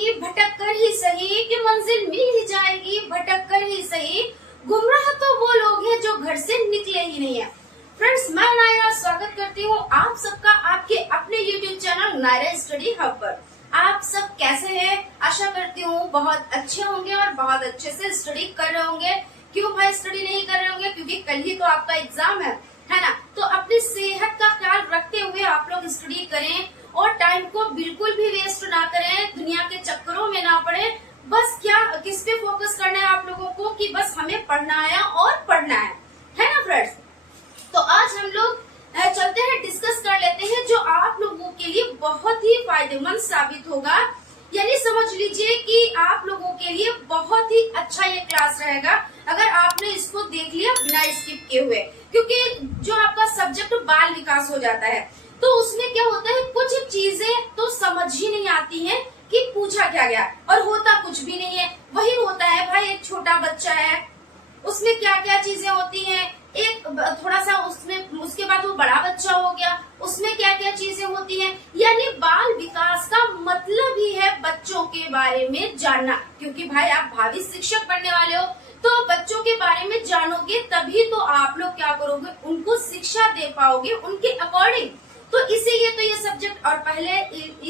जाएगी भटक कर ही सही, कि मंजिल मिल ही जाएगी भटक कर ही सही। गुमराह तो वो लोग हैं जो घर से निकले ही नहीं है। फ्रेंड्स, मैं नायरा स्वागत करती हूँ आप सबका आपके अपने YouTube channel Naira study hub पर। आप सब कैसे हैं? आशा करती हूँ बहुत अच्छे होंगे और बहुत अच्छे से स्टडी कर रहे होंगे। क्यों भाई स्टडी नहीं कर रहे होंगे? क्योंकि कल ही तो आपका एग्जाम है ना। तो अपनी सेहत का ख्याल रखते हुए आप लोग स्टडी करें और टाइम को बिल्कुल भी वेस्ट ना करें, दुनिया के चक्करों में ना पड़े। बस किस पे फोकस करना है आप लोगों को कि बस हमें पढ़ना है और पढ़ना है ना फ्रेंड्स। तो आज हम लोग चलते हैं, डिस्कस कर लेते हैं जो आप लोगों के लिए बहुत ही फायदेमंद साबित होगा। यानी समझ लीजिए कि आप लोगों के लिए बहुत ही अच्छा ये क्लास रहेगा अगर आपने इसको देख लिया बिना स्किप किए हुए। क्योंकि जो आपका सब्जेक्ट बाल विकास हो जाता है तो उसमें क्या होता है, कुछ चीजें तो समझ ही नहीं आती हैं कि पूछा क्या गया और होता कुछ भी नहीं है। वही होता है भाई, एक छोटा बच्चा है, उसमें क्या क्या चीजें होती हैं, एक थोड़ा सा उसमें, उसके बाद वो बड़ा बच्चा हो गया, उसमें क्या क्या चीजें होती हैं। यानी बाल विकास का मतलब ही है बच्चों के बारे में जानना। क्योंकि भाई आप भावी शिक्षक बनने वाले हो तो बच्चों के बारे में जानोगे तभी तो आप लोग क्या करोगे, उनको शिक्षा दे पाओगे उनके अकॉर्डिंग। तो इसीलिए तो ये सब्जेक्ट, और पहले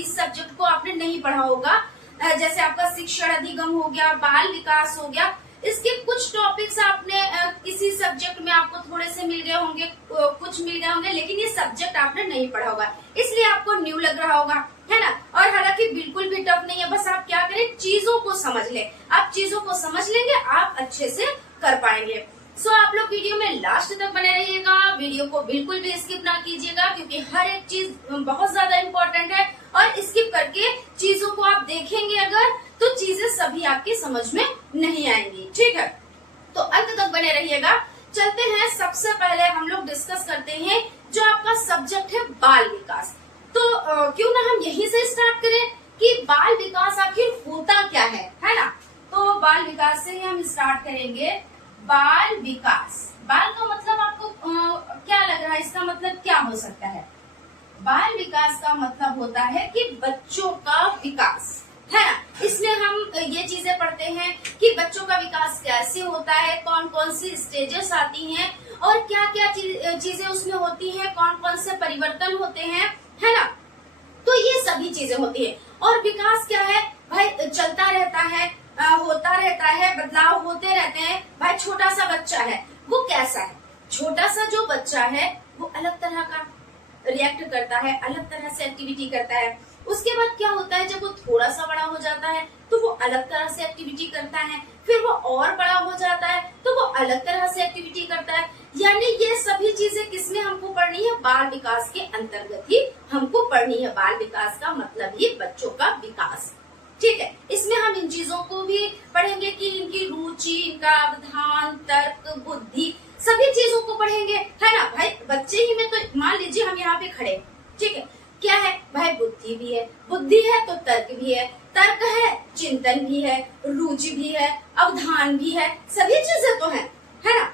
इस सब्जेक्ट को आपने नहीं पढ़ा होगा, जैसे आपका शिक्षण अधिगम हो गया, बाल विकास हो गया, इसके कुछ टॉपिक्स आपने किसी सब्जेक्ट में आपको थोड़े से मिल गए होंगे, कुछ मिल गए होंगे, लेकिन ये सब्जेक्ट आपने नहीं पढ़ा होगा, इसलिए आपको न्यू लग रहा होगा, है ना। और हालांकि बिल्कुल भी टफ नहीं है, बस आप क्या करें, चीजों को समझ ले। आप चीजों को समझ लेंगे आप अच्छे से कर पाएंगे। सो आप लोग वीडियो में लास्ट तक बने रहिएगा, वीडियो को बिल्कुल भी स्किप ना कीजिएगा क्योंकि हर एक चीज बहुत ज्यादा इम्पोर्टेंट है। और स्किप करके चीजों को आप देखेंगे अगर, तो चीजें सभी आपकी समझ में नहीं आएंगी, ठीक है। तो अंत तक बने रहिएगा। चलते हैं, सबसे पहले हम लोग डिस्कस करते हैं जो आपका सब्जेक्ट है बाल विकास। तो क्यों ना हम यहीं से स्टार्ट करें कि बाल विकास आखिर होता क्या है ना। तो बाल विकास से ही हम स्टार्ट करेंगे। बाल विकास, बाल का मतलब आपको क्या लग रहा है, इसका मतलब क्या हो सकता है? बाल विकास का मतलब होता है कि बच्चों का विकास, है ना। इसमें हम ये चीजें पढ़ते हैं कि बच्चों का विकास कैसे होता है, कौन कौन सी स्टेजेस आती हैं और क्या क्या चीजें उसमें होती हैं, कौन कौन से परिवर्तन होते हैं, है ना। तो ये सभी चीजें होती है। और विकास क्या है भाई, चलता रहता है, होता रहता है, बदलाव होते रहते हैं। भाई छोटा सा बच्चा है, वो कैसा है? छोटा सा जो बच्चा है वो अलग तरह का रिएक्ट करता है, अलग तरह से एक्टिविटी करता है। उसके बाद क्या होता है, जब वो थोड़ा सा बड़ा हो जाता है तो वो अलग तरह से एक्टिविटी करता है, फिर वो और बड़ा हो जाता है तो वो अलग तरह से एक्टिविटी करता है। यानी ये सभी चीजें किसमें हमको पढ़नी है? बाल विकास के अंतर्गत ही हमको पढ़नी है। बाल विकास का मतलब ही बच्चों का विकास, ठीक है। इसमें हम इन चीजों को भी पढ़ेंगे कि इनकी रुचि, इनका अवधान, तर्क, बुद्धि, सभी चीजों को पढ़ेंगे, है ना। भाई बच्चे ही में तो मान लीजिए हम यहाँ पे खड़े, ठीक है, क्या है भाई, बुद्धि भी है, बुद्धि है तो तर्क भी है, तर्क है, चिंतन भी है, रुचि भी है, अवधान भी है, सभी चीजें तो है ना।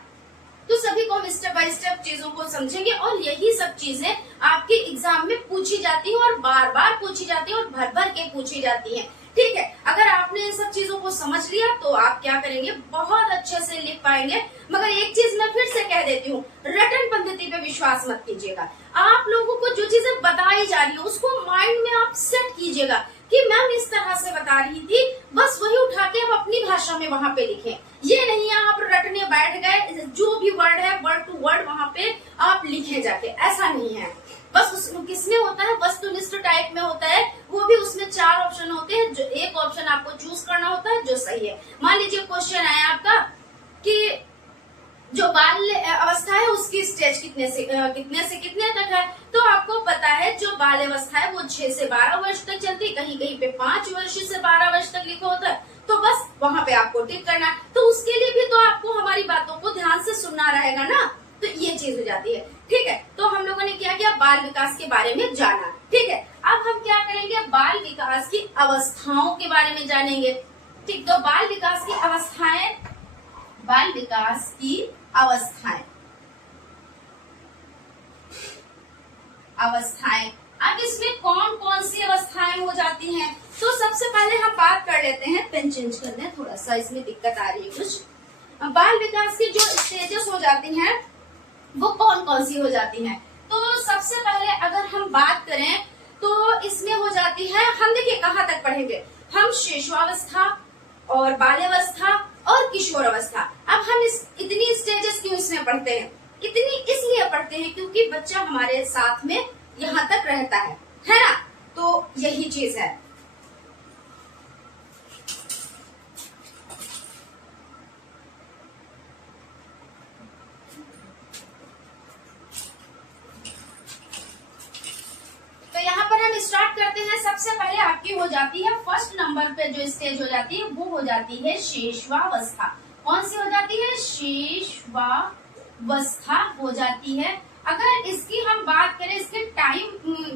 तो सभी को हम स्टेप बाय स्टेप चीजों को समझेंगे और यही सब चीजें आपके एग्जाम में पूछी जाती है और बार बार पूछी जाती है और भर भर के पूछी जाती है, ठीक है। अगर आपने इन सब चीजों को समझ लिया तो आप क्या करेंगे, बहुत अच्छे से लिख पाएंगे। मगर एक चीज मैं फिर से कह देती हूँ, रटन पद्धति पे विश्वास मत कीजिएगा। आप लोगों को जो चीजें बताई जा रही है उसको माइंड में आप सेट कीजिएगा कि मैम इस तरह से बता रही थी, बस वही उठा के आप अपनी भाषा में वहाँ पे लिखें। ये नहीं है आप रटने बैठ गए, जो भी वर्ड है वर्ड टू वर्ड वहाँ पे आप लिखे जाके, ऐसा नहीं है। बस किसमें होता है, वस्तुनिष्ठ टाइप में होता है, वो भी उसमें 4 ऑप्शन होते हैं, जो एक ऑप्शन आपको चूज करना होता है जो सही है। मान लीजिए क्वेश्चन आया आपका कि जो बाल अवस्था है उसकी स्टेज कितने से कितने तक है, तो आपको पता है जो बाल अवस्था है वो 6 से 12 वर्ष तक चलती, कहीं कहीं पे 5 वर्ष से 12 वर्ष तक लिखा होता है, तो बस वहाँ पे आपको टिक करना। तो उसके लिए भी तो आपको हमारी बातों को ध्यान से सुनना रहेगा ना, तो ये चीज हो जाती है, ठीक है। तो हम लोगों ने क्या किया, बाल विकास के बारे में जाना, ठीक है। अब हम क्या करेंगे, बाल विकास की अवस्थाओं के बारे में जानेंगे, ठीक। तो बाल विकास की अवस्थाएं, बाल विकास की अवस्थाएं, अब इसमें कौन कौन सी अवस्थाएं हो जाती हैं, तो सबसे पहले हम बात कर लेते हैं, पेन चेंज करते हैं, थोड़ा सा इसमें दिक्कत आ रही है कुछ। बाल विकास की जो स्टेजेस हो जाती हैं वो कौन कौन सी हो जाती हैं? तो सबसे पहले अगर हम बात करें तो इसमें हो जाती है, हम देखिए कहाँ तक पढ़ेंगे हम, शिशुअवस्था और बाल्यावस्था और किशोरावस्था। अब हम इतनी स्टेजेस क्यों इसमें पढ़ते हैं? इतनी इसलिए पढ़ते हैं क्योंकि बच्चा हमारे साथ में यहाँ तक रहता है ना, तो यही चीज है। तो यहाँ पर हम स्टार्ट करते हैं। सबसे पहले आपकी हो जाती है फर्स्ट नंबर पे जो स्टेज हो जाती है वो हो जाती है शिशुअवस्था। कौन सी हो जाती है? शिशुअवस्था हो जाती है। अगर इसकी हम बात करें, इसके टाइम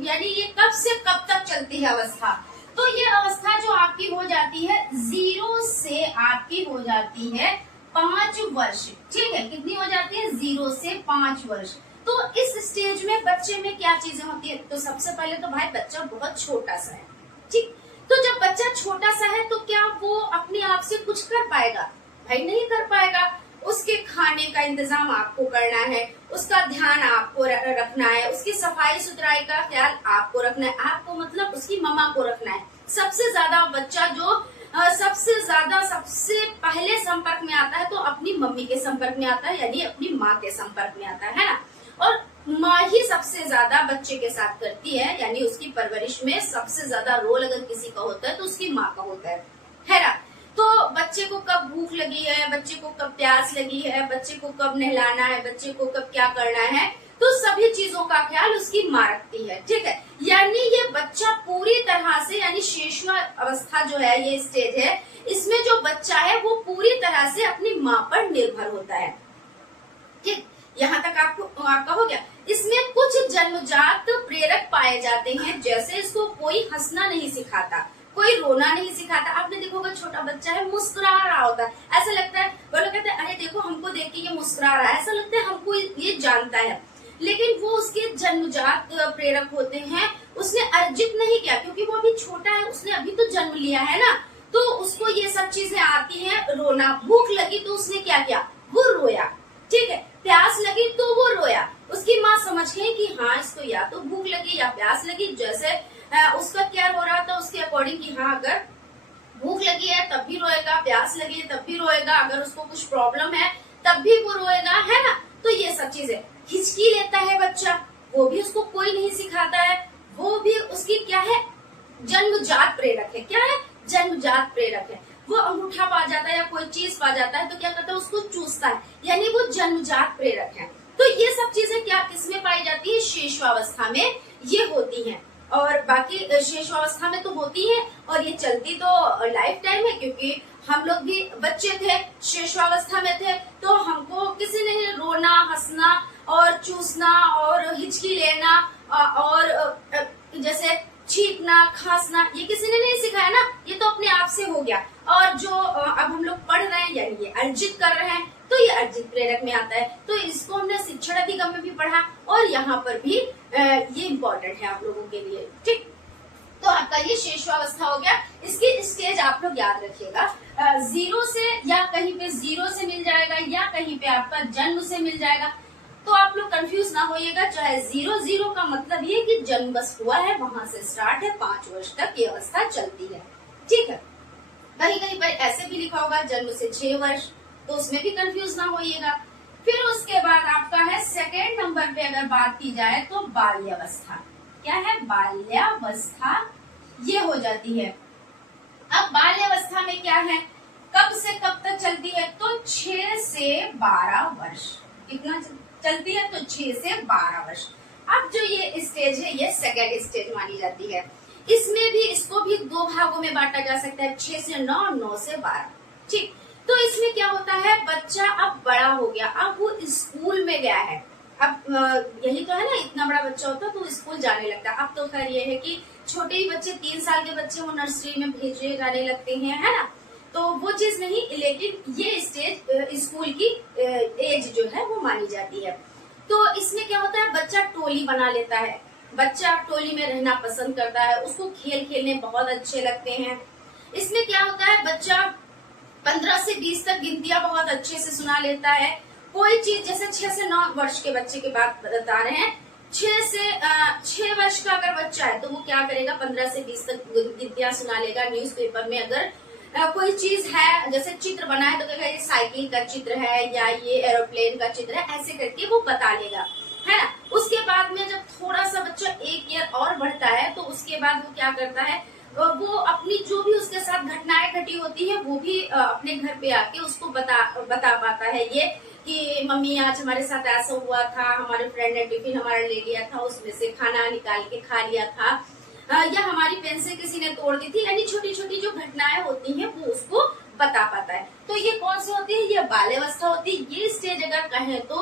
यानी ये कब से कब तक चलती है अवस्था, तो ये अवस्था जो आपकी हो जाती है 0 से आपकी हो जाती है 5 वर्ष। ठीक है, कितनी हो जाती है? 0 से 5 वर्ष। तो इस स्टेज में बच्चे में क्या चीजें होती है? तो सबसे पहले तो भाई बच्चा बहुत छोटा सा है। ठीक, तो जब बच्चा छोटा सा है तो क्या वो अपने आप से कुछ कर पाएगा? भाई नहीं कर पाएगा। उसके खाने का इंतजाम आपको करना है, उसका ध्यान आपको रखना है, उसकी सफाई सुथराई का ख्याल आपको रखना है। आपको मतलब उसकी मम्मा को रखना है। सबसे ज्यादा बच्चा जो सबसे पहले संपर्क में आता है तो अपनी मम्मी के संपर्क में आता है, यानी अपनी माँ के संपर्क में आता है ना। और माँ ही सबसे ज्यादा बच्चे के साथ करती है, यानी उसकी परवरिश में सबसे ज्यादा रोल अगर किसी का होता है तो उसकी माँ का होता है ना। तो बच्चे को कब भूख लगी है, बच्चे को कब प्यास लगी है, बच्चे को कब नहलाना है, बच्चे को कब क्या करना है, तो सभी चीजों का ख्याल उसकी माँ रखती है। ठीक है, यानी ये बच्चा पूरी तरह से, यानी शिशुअवस्था जो है ये स्टेज है, इसमें जो बच्चा है वो पूरी तरह से अपनी माँ पर निर्भर होता है। ठीक, यहाँ तक आपका हो गया। इसमें कुछ जन्मजात प्रेरक पाए जाते हैं, जैसे इसको कोई हंसना नहीं सिखाता, कोई रोना नहीं सिखाता। आपने देखोगे छोटा बच्चा है, मुस्कुरा रहा होता है, ऐसा लगता है, वो लोग कहते हैं अरे देखो हमको देख के ये मुस्कुरा रहा है, ऐसा लगता है हमको ये जानता है। लेकिन वो उसके जन्मजात प्रेरक होते हैं, उसने अर्जित नहीं किया, क्योंकि वो अभी छोटा है, उसने अभी तो जन्म लिया है ना, तो उसको ये सब चीजें आती हैं। रोना, भूख लगी तो उसने क्या किया? वो रोया। ठीक है, प्यास लगी तो वो रोया। उसकी माँ समझ गई कि हाँ इसको या तो भूख लगी या प्यास लगी, जैसे उसका क्या हो रहा था उसके अकॉर्डिंग कि हाँ अगर भूख लगी है तब भी रोएगा, प्यास लगी है तब भी रोएगा, अगर उसको कुछ प्रॉब्लम है तब भी वो रोएगा, है ना। तो ये सब चीजें, हिचकी लेता है बच्चा, वो भी उसको कोई नहीं सिखाता है, वो भी उसकी क्या है? जन्मजात प्रेरक है। क्या है? जन्मजात प्रेरक है। वो अंगूठा पा जाता है या कोई चीज पा जाता है तो क्या करता है? उसको चूसता है, यानी वो जन्मजात प्रेरक है। तो ये सब चीजें क्या किसमें पाई जाती है? शिशुअवस्था में ये होती हैं। और बाकी शिशुअवस्था में तो होती है और ये चलती तो लाइफ टाइम है, क्योंकि हम लोग भी बच्चे थे, शिशुअवस्था में थे, तो हमको किसी ने रोना, हंसना और चूसना और हिचकी लेना और जैसे छींकना, खांसना, ये किसी ने नहीं सिखाया ना, ये तो अपने आप से हो गया। और जो अब हम लोग पढ़ रहे हैं, यानी ये अर्जित कर रहे हैं, तो ये अर्जित प्रेरक में आता है। तो इसको हमने शिक्षण अधिगम में भी पढ़ा और यहाँ पर भी ये इम्पोर्टेंट है आप लोगों के लिए। ठीक, तो आपका ये शिशुअवस्था हो गया। इसकी स्टेज आप लोग याद रखिएगा, 0 से, या कहीं पे 0 से मिल जाएगा या कहीं पे आपका जन्म से मिल जाएगा, तो आप लोग कंफ्यूज ना होइएगा। चाहे 0 का मतलब ये कि जन्म बस हुआ है, वहां से स्टार्ट है, 5 वर्ष तक ये अवस्था चलती है। ठीक है, कहीं कहीं पर ऐसे भी लिखा होगा जन्म से 6 वर्ष, तो उसमें भी कंफ्यूज ना होइएगा। फिर उसके बाद आपका है सेकेंड नंबर पे अगर बात की जाए तो बाल्यावस्था। क्या है? बाल्यावस्था ये हो जाती है। अब बाल्यावस्था में क्या है? कब से कब तक चलती है? तो 6 से 12 वर्ष। कितना चलती है? तो 6 से 12 वर्ष। अब जो ये स्टेज है ये सेकेंड स्टेज मानी जाती है। इसमें भी, इसको भी 2 भागों में बांटा जा सकता है, 6 से 9 और 9 से 12। ठीक, तो इसमें क्या होता है? बच्चा अब बड़ा हो गया, अब वो स्कूल में गया है। अब यही तो है ना, इतना बड़ा बच्चा होता है तो स्कूल जाने लगता है। अब तो खैर ये है कि छोटे ही बच्चे, 3 साल के बच्चे वो नर्सरी में भेजे जाने लगते हैं, है ना, तो वो चीज नहीं, लेकिन ये स्टेज स्कूल की एज जो है वो मानी जाती है। तो इसमें क्या होता है? बच्चा टोली बना लेता है, बच्चा टोली में रहना पसंद करता है, उसको खेल खेलने बहुत अच्छे लगते हैं। इसमें क्या होता है, बच्चा 15 से 20 तक गिनतियां बहुत अच्छे से सुना लेता है। कोई चीज जैसे 6 से 9 वर्ष के बच्चे की बात बता रहे हैं, 6 वर्ष का अगर बच्चा है तो वो क्या करेगा, 15 से 20 तक गिनतियां सुना लेगा। न्यूज़पेपर में अगर कोई चीज है, जैसे चित्र बना है तो कहेगा ये साइकिल का चित्र है या ये एरोप्लेन का चित्र है, ऐसे करके वो बता लेगा, है ना। उसके बाद में जब थोड़ा सा बच्चा 1 ईयर और बढ़ता है तो उसके बाद वो क्या करता है, वो अपनी जो भी उसके साथ घटनाएं घटी होती है वो भी अपने घर पे आके उसको बता पाता है, ये कि मम्मी आज हमारे साथ ऐसा हुआ था, हमारे फ्रेंड ने टिफिन हमारा ले लिया था, उसमें से खाना निकाल के खा लिया था, या हमारी पेंसिल किसी ने तोड़ दी थी। यानी छोटी छोटी जो घटनाएं होती हैं वो उसको बता पाता है। तो ये कौन सी होती है, ये बाल्यावस्था होती है। ये स्टेज अगर कहें तो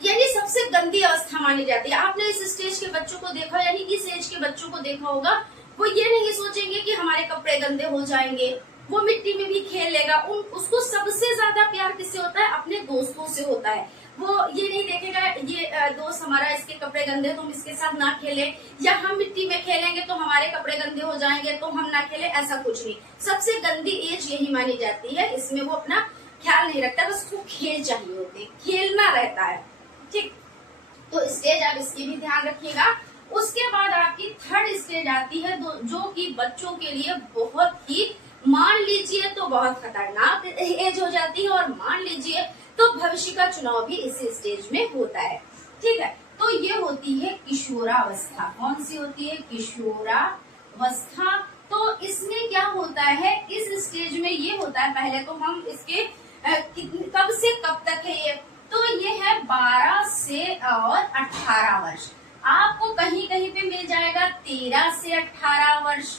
यानी सबसे गंदी अवस्था मानी जाती है। आपने इस स्टेज के बच्चों को देखा, यानी इस एज के बच्चों को देखा होगा, वो ये नहीं सोचेंगे कि हमारे कपड़े गंदे हो जाएंगे, वो मिट्टी में भी खेल लेगा। उसको सबसे ज्यादा प्यार किससे होता है, अपने दोस्तों से होता है। वो ये नहीं देखेगा ये दोस्त हमारा, इसके कपड़े गंदे तो हम इसके साथ ना खेले, या हम मिट्टी में खेलेंगे तो हमारे कपड़े गंदे हो जाएंगे तो हम ना खेले, ऐसा कुछ नहीं। सबसे गंदी एज यही मानी जाती है। इसमें वो अपना ख्याल नहीं रखता, बस उसको खेल चाहिए होते, खेलना रहता है, ठीक। तो स्टेज आप इसकी भी ध्यान रखिएगा। उसके बाद आपकी थर्ड स्टेज आती है जो कि बच्चों के लिए बहुत ही, मान लीजिए तो बहुत खतरनाक एज हो जाती है, और मान लीजिए तो भविष्य का चुनाव भी इसी स्टेज में होता है, ठीक है। तो ये होती है किशोरावस्था। कौन सी होती है, किशोरावस्था। तो इसमें क्या होता है, इस स्टेज में ये होता है, पहले तो हम इसके कब से कब तक है ये, तो ये है 12 से और 18 वर्ष। आपको कहीं कहीं पे मिल जाएगा 13 से 18 वर्ष।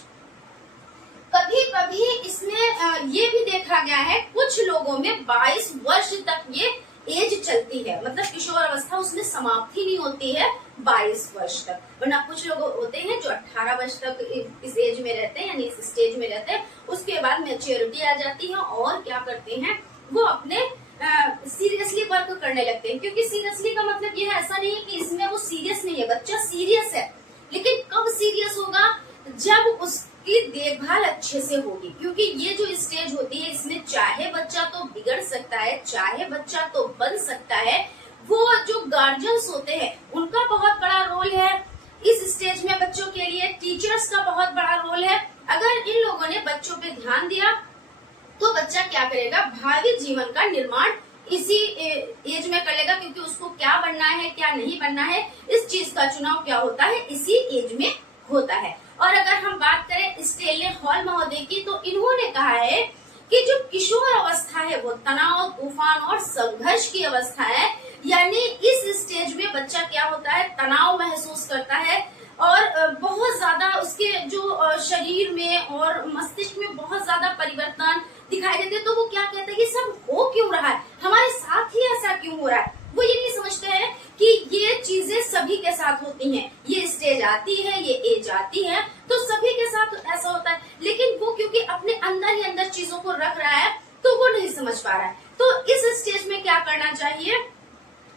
कभी कभी इसमें ये भी देखा गया है कुछ लोगों में 22 वर्ष तक ये एज चलती है, मतलब किशोर अवस्था उसमें समाप्ति नहीं होती है 22 वर्ष तक। वरना कुछ लोग होते हैं जो 18 वर्ष तक इस एज में रहते हैं, यानी इस स्टेज में रहते हैं। उसके बाद मैच्योरिटी आ जाती है और क्या करते हैं, वो अपने सीरियसली वर्क करने लगते हैं। क्योंकि सीरियसली का मतलब ये है, ऐसा नहीं है कि इसमें वो सीरियस नहीं है, बच्चा सीरियस है, लेकिन कब सीरियस होगा, जब उसकी देखभाल अच्छे से होगी। क्योंकि ये जो स्टेज होती है इसमें चाहे बच्चा तो बिगड़ सकता है, चाहे बच्चा तो बन सकता है। वो जो गार्जियंस होते हैं उनका बहुत बड़ा रोल है इस स्टेज में। बच्चों के लिए टीचर्स का बहुत बड़ा रोल है। अगर इन लोगों ने बच्चों पे ध्यान दिया तो बच्चा क्या करेगा, भावी जीवन का निर्माण इसी एज में कर लेगा। क्योंकि उसको क्या बनना है क्या नहीं बनना है, इस चीज का चुनाव क्या होता है, इसी एज में होता है। और अगर हम बात करें स्टेनले हॉल महोदय की, तो इन्होंने कहा है कि जो किशोर अवस्था है वो तनाव, तूफान और संघर्ष की अवस्था है। यानी इस स्टेज में बच्चा क्या होता है, तनाव महसूस करता है और बहुत ज्यादा उसके जो शरीर में और मस्तिष्क में बहुत ज्यादा परिवर्तन दिखाई देते हैं। तो वो क्या कहते हैं कि सब हो क्यों रहा है, हमारे साथ ही ऐसा क्यों हो रहा है। वो ये नहीं समझते हैं कि ये चीजें सभी के साथ होती हैं, ये स्टेज आती है, ये एज आती है, तो सभी के साथ ऐसा होता है। लेकिन वो क्योंकि अपने अंदर ही अंदर चीजों को रख रहा है तो वो नहीं समझ पा रहा है। तो इस स्टेज में क्या करना चाहिए,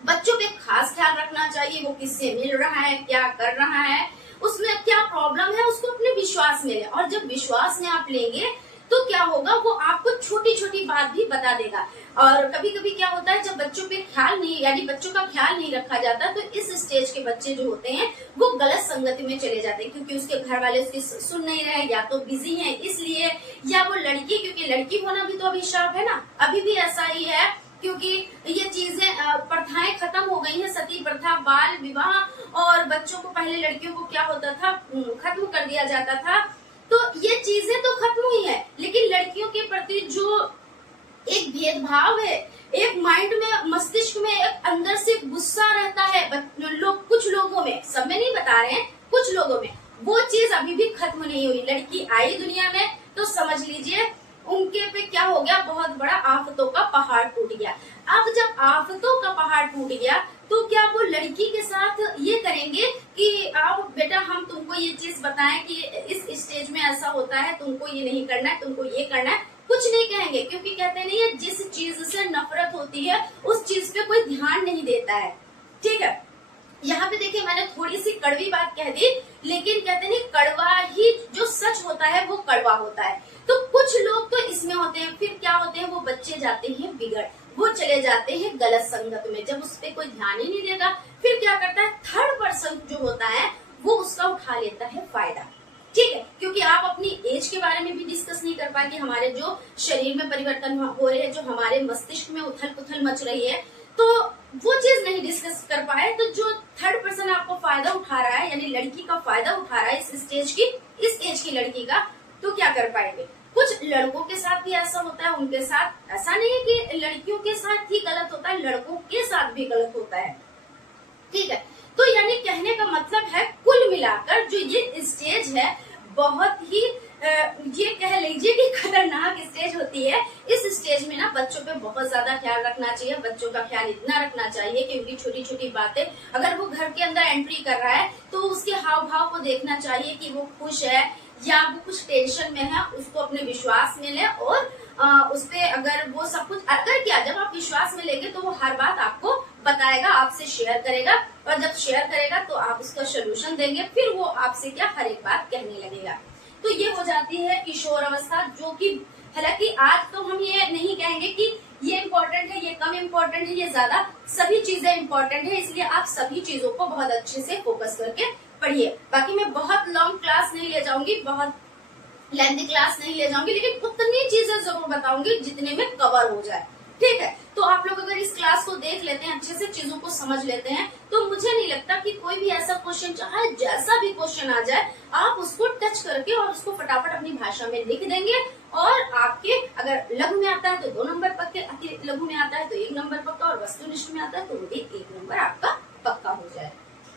बच्चों पे खास ख्याल रखना चाहिए। वो किससे मिल रहा है, क्या कर रहा है, उसमें क्या प्रॉब्लम है, उसको अपने विश्वास में ले। और जब विश्वास में आप लेंगे तो क्या होगा, वो आपको छोटी छोटी बात भी बता देगा। और कभी कभी क्या होता है, जब बच्चों पे ख्याल नहीं, यानी बच्चों का ख्याल नहीं रखा जाता, तो इस स्टेज के बच्चे जो होते हैं वो गलत संगति में चले जाते हैं। क्योंकि उसके घर वाले उसकी सुन नहीं रहे, या तो बिजी हैं इसलिए, या वो लड़की, क्योंकि लड़की होना भी तो अभिशाप है ना, अभी भी ऐसा ही है। क्योंकि ये चीजें प्रथाएं खत्म हो गई हैं, सती प्रथा, बाल विवाह, और बच्चों को पहले लड़कियों को क्या होता था, खत्म कर दिया जाता था। तो ये चीजें तो खत्म हुई है, लेकिन लड़कियों के प्रति जो एक भेदभाव है, एक माइंड में, मस्तिष्क में एक अंदर से गुस्सा रहता है लोग, कुछ लोगों में, सब में नहीं बता रहे हैं, कुछ लोगों में, वो चीज अभी भी खत्म नहीं हुई। लड़की आई दुनिया में तो समझ लीजिए उनके पे क्या हो गया, बहुत बड़ा आफतों का पहाड़ टूट गया। अब जब आफतों का पहाड़ टूट गया तो क्या वो लड़की के साथ ये करेंगे कि आप बेटा हम तुमको ये चीज बताएं कि इस स्टेज में ऐसा होता है, तुमको ये नहीं करना है, तुमको ये करना है, कुछ नहीं कहेंगे। क्योंकि कहते नहीं है, जिस चीज से नफरत होती है उस चीज पे कोई ध्यान नहीं देता है, ठीक है। यहाँ पे देखिए मैंने थोड़ी सी कड़वी बात कह दी, लेकिन कहते नहीं कड़वा ही जो सच होता है वो कड़वा होता है। तो कुछ लोग तो इसमें होते हैं, फिर क्या होते हैं वो बच्चे जाते हैं बिगड़, वो चले जाते हैं गलत संगत में, जब उस पर कोई ध्यान ही नहीं देगा फिर क्या करता है थर्ड पर्सन जो होता है वो उसका उठा लेता है फायदा। ठीक है, क्योंकि आप अपनी एज के बारे में भी डिस्कस नहीं कर पाएंगे, हमारे जो शरीर में परिवर्तन हो रहे हैं, जो हमारे मस्तिष्क में उथल पुथल मच रही है, तो वो चीज नहीं डिस्कस कर पाए, तो जो थर्ड पर्सन आपको फायदा उठा रहा है यानी लड़की का फायदा उठा रहा है इस एज की लड़की का, तो क्या कर पाएंगे। कुछ लड़कों के साथ भी ऐसा होता है, उनके साथ ऐसा नहीं है कि लड़कियों के साथ ही गलत होता है, लड़कों के साथ भी गलत होता है। ठीक है, तो यानी कहने का मतलब है कुल मिलाकर जो ये स्टेज है बहुत ही ये कह लीजिए कि खतरनाक स्टेज होती है। इस स्टेज में ना बच्चों पे बहुत ज्यादा ख्याल रखना चाहिए, बच्चों का ख्याल इतना रखना चाहिए कि उनकी छोटी छोटी बातें, अगर वो घर के अंदर एंट्री कर रहा है तो उसके हाव भाव को देखना चाहिए कि वो खुश है या वो कुछ टेंशन में है, उसको अपने विश्वास में ले और उसपे अगर वो सब कुछ अगर क्या जब आप विश्वास में लेंगे तो वो हर बात आपको बताएगा, आपसे शेयर करेगा, और जब शेयर करेगा तो आप उसका सोल्यूशन देंगे, फिर वो आपसे क्या हर एक बात कहने लगेगा। तो ये हो जाती है किशोर अवस्था, जो कि हालांकि आज तो हम ये नहीं कहेंगे कि ये इम्पोर्टेंट है, ये कम इम्पोर्टेंट है, ये ज्यादा, सभी चीजें इम्पोर्टेंट है, इसलिए आप सभी चीजों को बहुत अच्छे से फोकस करके पढ़िए। बाकी मैं बहुत लॉन्ग क्लास नहीं ले जाऊंगी, बहुत लेंथी क्लास नहीं ले जाऊंगी, लेकिन उतनी चीजें जरूर बताऊंगी जितने में कवर हो जाए। ठीक है, तो आप लोग अगर इस क्लास को देख लेते हैं, अच्छे से चीजों को समझ लेते हैं, तो मुझे नहीं लगता कि कोई भी ऐसा क्वेश्चन, चाहे जैसा भी क्वेश्चन आ जाए, आप उसको टच करके और उसको फटाफट अपनी भाषा में लिख देंगे, और आपके अगर लघु में आता है तो 2 नंबर पक्के, अति लघु में आता है तो 1 नंबर पक्का, और वस्तुनिष्ठ में आता है तो वो भी 1 नंबर आपका पक्का हो जाए।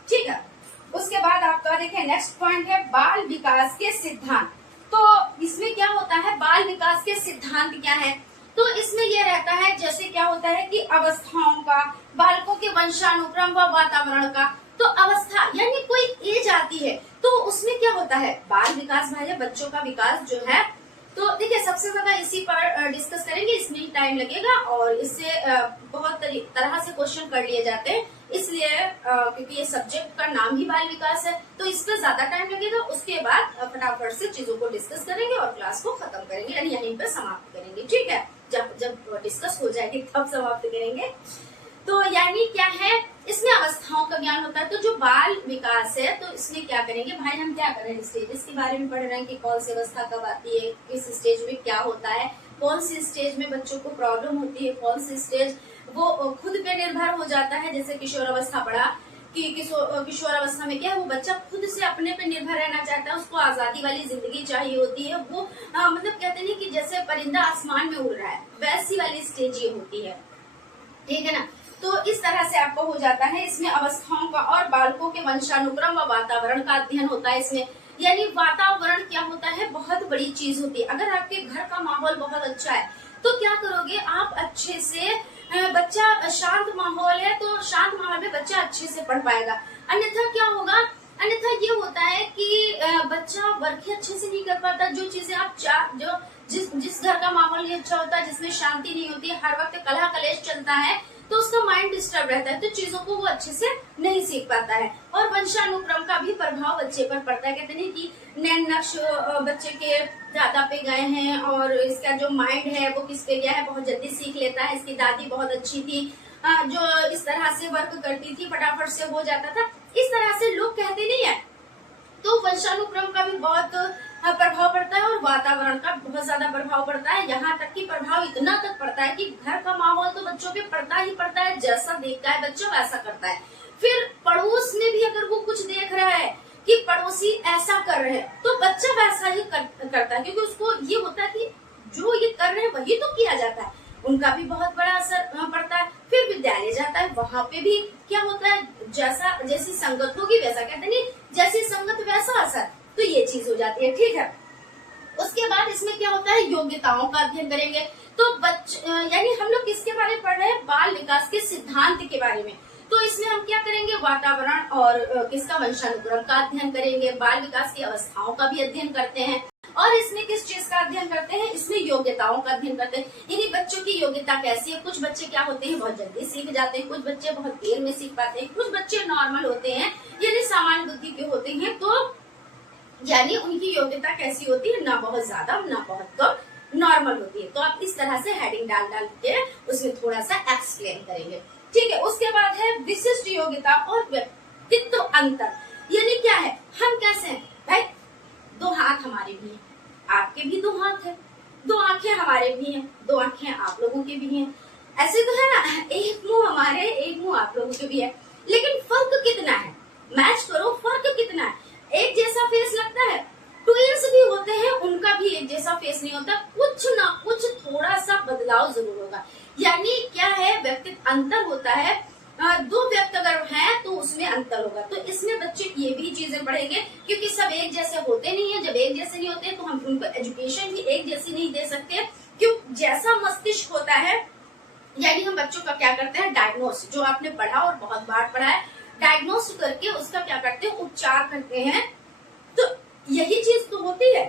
ठीक है, उसके बाद आपका देखिए नेक्स्ट पॉइंट है बाल विकास के सिद्धांत। तो इसमें क्या होता है, बाल विकास के सिद्धांत क्या है, तो इसमें यह रहता है जैसे क्या होता है कि अवस्थाओं का, बालकों के वंशानुक्रम व वातावरण का। तो अवस्था यानी कोई एज आती है तो उसमें क्या होता है बाल विकास भाई, बच्चों का विकास जो है। तो देखिए सबसे ज्यादा इसी पर डिस्कस करेंगे, इसमें ही टाइम लगेगा, और इससे बहुत तरह से क्वेश्चन कर लिए जाते हैं, इसलिए क्योंकि ये सब्जेक्ट का नाम ही बाल विकास है, तो इस पर ज्यादा टाइम लगेगा। उसके बाद फटाफट से चीजों को डिस्कस करेंगे और क्लास को खत्म करेंगे, यानी यहीं पे समाप्त करेंगे। ठीक है, जब डिस्कस हो जाएगी तब समाप्त करेंगे। तो यानी क्या है, इसमें अवस्थाओं का ज्ञान होता है। तो जो बाल विकास है तो इसमें क्या करेंगे भाई, हम क्या कर रहे हैं, स्टेजेस के बारे में पढ़ रहे हैं कि कौन सी अवस्था कब आती है, किस स्टेज में क्या होता है, कौन सी स्टेज में बच्चों को प्रॉब्लम होती है, कौन सी स्टेज वो खुद पे निर्भर हो जाता है। जैसे किशोर अवस्था पढ़ा कि किशोर अवस्था में क्या है, वो बच्चा खुद से अपने पे निर्भर रहना चाहता है, उसको आजादी वाली जिंदगी चाहिए होती है। वो मतलब कहते नहीं कि जैसे परिंदा आसमान में उड़ रहा है, वैसी वाली स्टेज ये होती है। ठीक है ना, तो इस तरह से आपको हो जाता है। इसमें अवस्थाओं का और बालकों के वंशानुक्रम व वातावरण का अध्ययन होता है। इसमें यानी वातावरण क्या होता है, बहुत बड़ी चीज होती है। अगर आपके घर का माहौल बहुत अच्छा है तो क्या करोगे आप, अच्छे से बच्चा शांत माहौल है तो शांत माहौल में बच्चा अच्छे से पढ़ पाएगा। अन्यथा क्या होगा, अन्यथा ये होता है कि बच्चा वर्क अच्छे से नहीं कर पाता। जो चीजें आप जिस घर का माहौल नहीं अच्छा होता है, जिसमें शांति नहीं होती, हर वक्त कलह कलेश चलता है, तो उसका माइंड डिस्टर्ब रहता है, तो चीजों को वो अच्छे से नहीं सीख पाता है। और वंशानुक्रम का भी प्रभाव बच्चे पर पड़ता है। कहते नहीं कि नैन नक्श बच्चे के दादा पे गए हैं और इसका जो माइंड है वो किस पे गया है, बहुत जल्दी सीख लेता है। इसकी दादी बहुत अच्छी थी, जो इस तरह से वर्क करती थी, फटाफट से हो जाता था, इस तरह से लोग कहते नहीं है। तो वंशानुक्रम का भी बहुत प्रभाव पड़ता है और वातावरण का बहुत ज्यादा प्रभाव पड़ता है। यहाँ तक कि प्रभाव इतना तक पड़ता है कि घर का माहौल तो बच्चों पे पड़ता ही पड़ता है, जैसा देखता है बच्चा वैसा करता है। फिर पड़ोस में भी अगर वो कुछ देख रहा है कि पड़ोसी ऐसा कर रहे हैं तो बच्चा वैसा ही करता है, क्योंकि उसको ये होता है कि जो ये कर रहे हैं वही तो किया जाता है। उनका भी बहुत बड़ा असर पड़ता है। फिर विद्यालय जाता है, वहाँ पे भी क्या होता है, जैसी संगत होगी वैसा, कहते नहीं जैसी संगत वैसा असर, तो ये चीज हो जाती है। ठीक है, उसके बाद इसमें क्या होता है, योग्यताओं का अध्ययन करेंगे। तो यानी हम लोग किसके बारे में पढ़ रहे हैं, बाल विकास के सिद्धांत के बारे में। तो इसमें हम क्या करेंगे, वातावरण और किसका वंशानुक्रम का अध्ययन करेंगे, बाल विकास की अवस्थाओं का भी अध्ययन करते हैं, और इसमें किस चीज का अध्ययन करते हैं, इसमें योग्यताओं का अध्ययन करते हैं, यानी बच्चों की योग्यता कैसी है। कुछ बच्चे क्या होते हैं, बहुत जल्दी सीख जाते हैं, कुछ बच्चे बहुत देर में सीख पाते हैं, कुछ बच्चे नॉर्मल होते हैं यानी सामान्य बुद्धि के होते हैं। तो यानी उनकी योग्यता कैसी होती है, ना बहुत ज्यादा ना बहुत कम, नॉर्मल होती है। तो आप इस तरह से हेडिंग डाल डाल के उसमें थोड़ा सा एक्सप्लेन करेंगे, ठीक है। उसके बाद है विशिष्ट योग्यता और व्यक्तित्व अंतर, यानी क्या है, हम कैसे हैं भाई, दो हाथ हमारे भी हैं, आपके भी दो हाथ है, दो आंखें हमारे भी हैं, दो आंखें आप लोगों के भी हैं, ऐसे तो है ना, एक मुंह हमारे एक मुंह आप लोगों के भी है, लेकिन फर्क कितना है, मैच करो, फर्क कितना है। एक जैसा फेस लगता है, ट्विंस भी होते हैं, उनका भी एक जैसा फेस नहीं होता, कुछ ना कुछ थोड़ा सा बदलाव जरूर होगा। यानी क्या है, व्यक्तित्व अंतर होता है, दो व्यक्ति अगर हैं तो उसमें अंतर होगा। तो इसमें बच्चे ये भी चीजें पढ़ेंगे, क्योंकि सब एक जैसे होते नहीं है। जब एक जैसे नहीं होते तो हम उनको एजुकेशन भी एक जैसी नहीं दे सकते, क्यों, जैसा मस्तिष्क होता है, यानी हम बच्चों का क्या करते हैं, डायग्नोस, जो आपने पढ़ा और बहुत बार पढ़ा है, डायग्नोस करके उसका क्या करते हैं, उपचार करते हैं। तो यही चीज तो होती है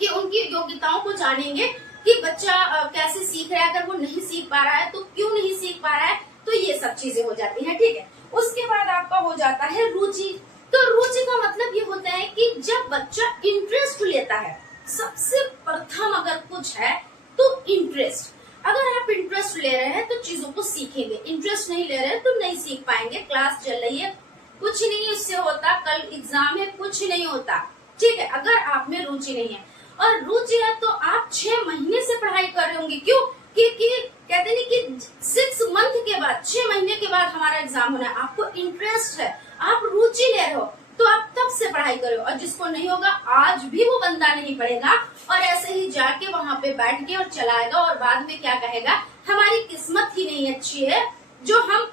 कि उनकी योग्यताओं को जानेंगे कि बच्चा कैसे सीख रहा है, अगर वो नहीं सीख पा रहा है तो क्यों नहीं सीख पा रहा है, तो ये सब चीजें हो जाती हैं, ठीक है। उसके बाद आपका हो जाता है रुचि। तो रुचि का मतलब ये होता है कि जब बच्चा इंटरेस्ट लेता है, सबसे प्रथम अगर कुछ है तो इंटरेस्ट, अगर आप इंटरेस्ट ले रहे हैं तो चीजों को सीखेंगे, इंटरेस्ट नहीं ले रहे हैं तो नहीं सीख पाएंगे। क्लास चल रही है, कुछ नहीं उससे होता, कल एग्जाम है, कुछ नहीं होता, ठीक है, अगर आप में रुचि नहीं है। और रुचि है तो आप 6 महीने से पढ़ाई कर रहे होंगे, क्यों, क्योंकि कहते नहीं कि 6 मंथ के बाद, 6 महीने के बाद हमारा एग्जाम होना है, आपको इंटरेस्ट है, आप रुचि ले रहे हो, तो आप तब से पढ़ाई करो। और जिसको नहीं होगा, आज भी वो बंदा नहीं पढ़ेगा और ऐसे ही जाके वहां पे बैठ के और चलाएगा, और बाद में क्या कहेगा, हमारी किस्मत ही नहीं अच्छी है जो हम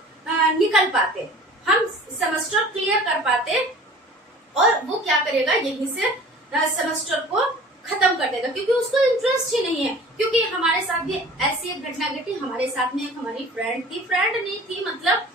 निकल पाते, हम सेमेस्टर क्लियर कर पाते, और वो क्या करेगा, यहीं से सेमेस्टर को खत्म कर देगा, क्योंकि उसको इंटरेस्ट ही नहीं है। क्योंकि हमारे साथ भी ऐसी एक घटना घटी, हमारे साथ में एक हमारी फ्रेंड थी, फ्रेंड नहीं थी मतलब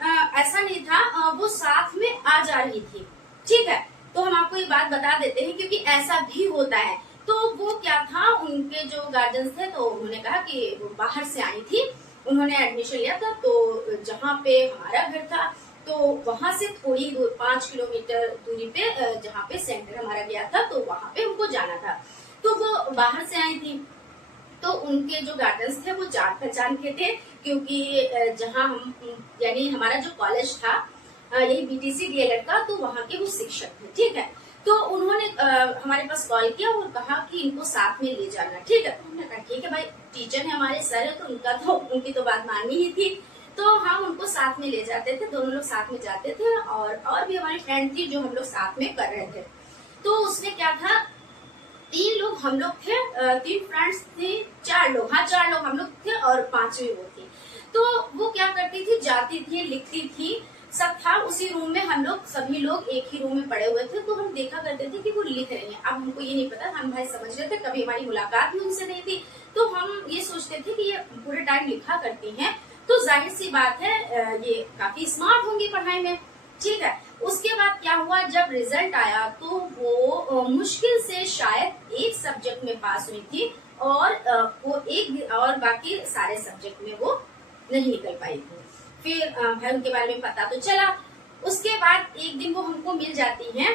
ऐसा नहीं था, वो साथ में आ जा रही थी, ठीक है। तो हम आपको ये बात बता देते हैं क्योंकि ऐसा भी होता है। तो वो क्या था, उनके जो गार्जियंस थे तो उन्होंने कहा कि वो बाहर से आई थी, उन्होंने एडमिशन लिया था, तो जहाँ पे हमारा घर था तो वहां से थोड़ी दूर 5 किलोमीटर दूरी पे जहाँ पे सेंटर हमारा गया था, तो वहां पे हमको जाना था। तो वो बाहर से आई थी, तो उनके जो गार्जियंस थे वो जान पहचान के थे, क्योंकि जहाँ हम, यानी हमारा जो कॉलेज था यही बीटीसी डीएलएड का, तो वहाँ के वो शिक्षक थे, ठीक है। तो उन्होंने हमारे पास कॉल किया और कहा कि इनको साथ में ले जाना, ठीक है। तो हमने कहा ठीक है भाई, टीचर है हमारे, सर है, तो उनकी तो बात माननी ही थी। तो हम उनको साथ में ले जाते थे, दोनों लोग साथ में जाते थे, और भी हमारी फ्रेंड थी जो हम लोग साथ में कर रहे थे। तो उसमें क्या था, 3 लोग हम लोग थे, 3 फ्रेंड्स थे, 4 लोग, हाँ 4 लोग हम लोग थे और 5वीं वो थी। तो वो क्या करती थी, जाती थी, लिखती थी, सब था उसी रूम में, हम लोग सभी लोग एक ही रूम में पड़े हुए थे। तो हम देखा करते थे कि वो लिख रही हैं। अब हमको ये नहीं पता, हम भाई समझ रहे थे, कभी हमारी मुलाकात भी उनसे नहीं थी, तो हम ये सोचते थे कि ये पूरे टाइम लिखा करती हैं, तो जाहिर सी बात है ये काफी स्मार्ट होंगी पढ़ाई में, ठीक है। उसके बाद क्या हुआ, जब रिजल्ट आया तो वो मुश्किल से शायद एक सब्जेक्ट में पास हुई थी, और वो एक और बाकी सारे सब्जेक्ट में वो नहीं निकल पाई थी। फिर भाई उनके बारे में पता तो चला। उसके बाद एक दिन वो हमको मिल जाती हैं,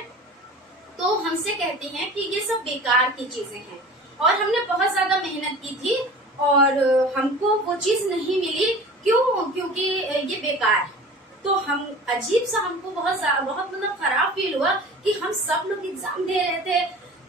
तो हमसे कहती हैं कि ये सब बेकार की चीजें हैं, और हमने बहुत ज्यादा मेहनत की थी और हमको वो चीज नहीं मिली, क्यों, क्योंकि ये बेकार है। तो हम अजीब सा, हमको बहुत मतलब खराब फील हुआ कि हम सब लोग एग्जाम दे रहे थे,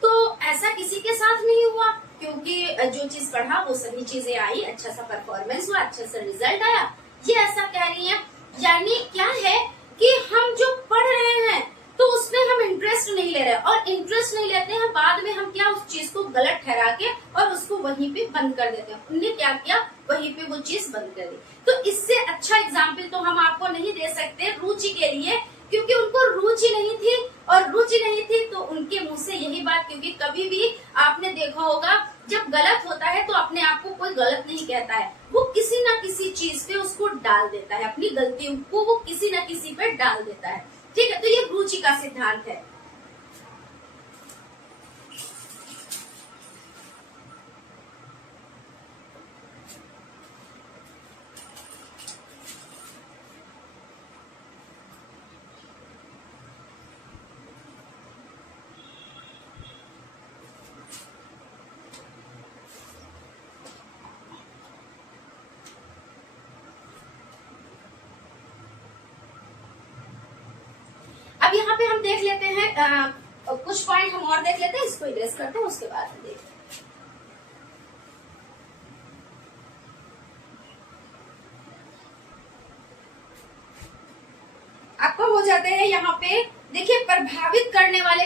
तो ऐसा किसी के साथ नहीं हुआ, क्योंकि जो चीज पढ़ा वो सभी चीजें आई, अच्छा सा परफॉर्मेंस हुआ, अच्छा सा रिजल्ट आया, ये ऐसा कह रही है। यानी क्या है कि हम जो पढ़ रहे हैं तो उसमें हम इंटरेस्ट नहीं ले रहे, और इंटरेस्ट नहीं लेते हैं, बाद में हम क्या उस चीज को गलत ठहरा के और उसको वहीं पे बंद कर देते हैं। उनने क्या किया, वहीं पे वो चीज बंद कर दी। तो इससे अच्छा एग्जाम्पल तो हम आपको नहीं दे सकते रुचि के लिए, क्योंकि उनको रुचि नहीं थी, और रुचि नहीं थी तो उनके मुंह से यही बात, क्योंकि कभी भी आपने देखा होगा जब गलत होता है तो अपने आप को कोई गलत नहीं कहता है, वो किसी ना किसी चीज पे उसको डाल देता है, अपनी गलतियों को वो किसी ना किसी पे डाल देता है, ठीक है। तो ये रुचि का सिद्धांत है। यहाँ पे हम देख लेते हैं कुछ पॉइंट हम और देख लेते हैं, इसको एड्रेस करते हैं, उसके बाद हम देखते हैं। आपको हो जाते हैं यहाँ पे, देखिए प्रभावित करने वाले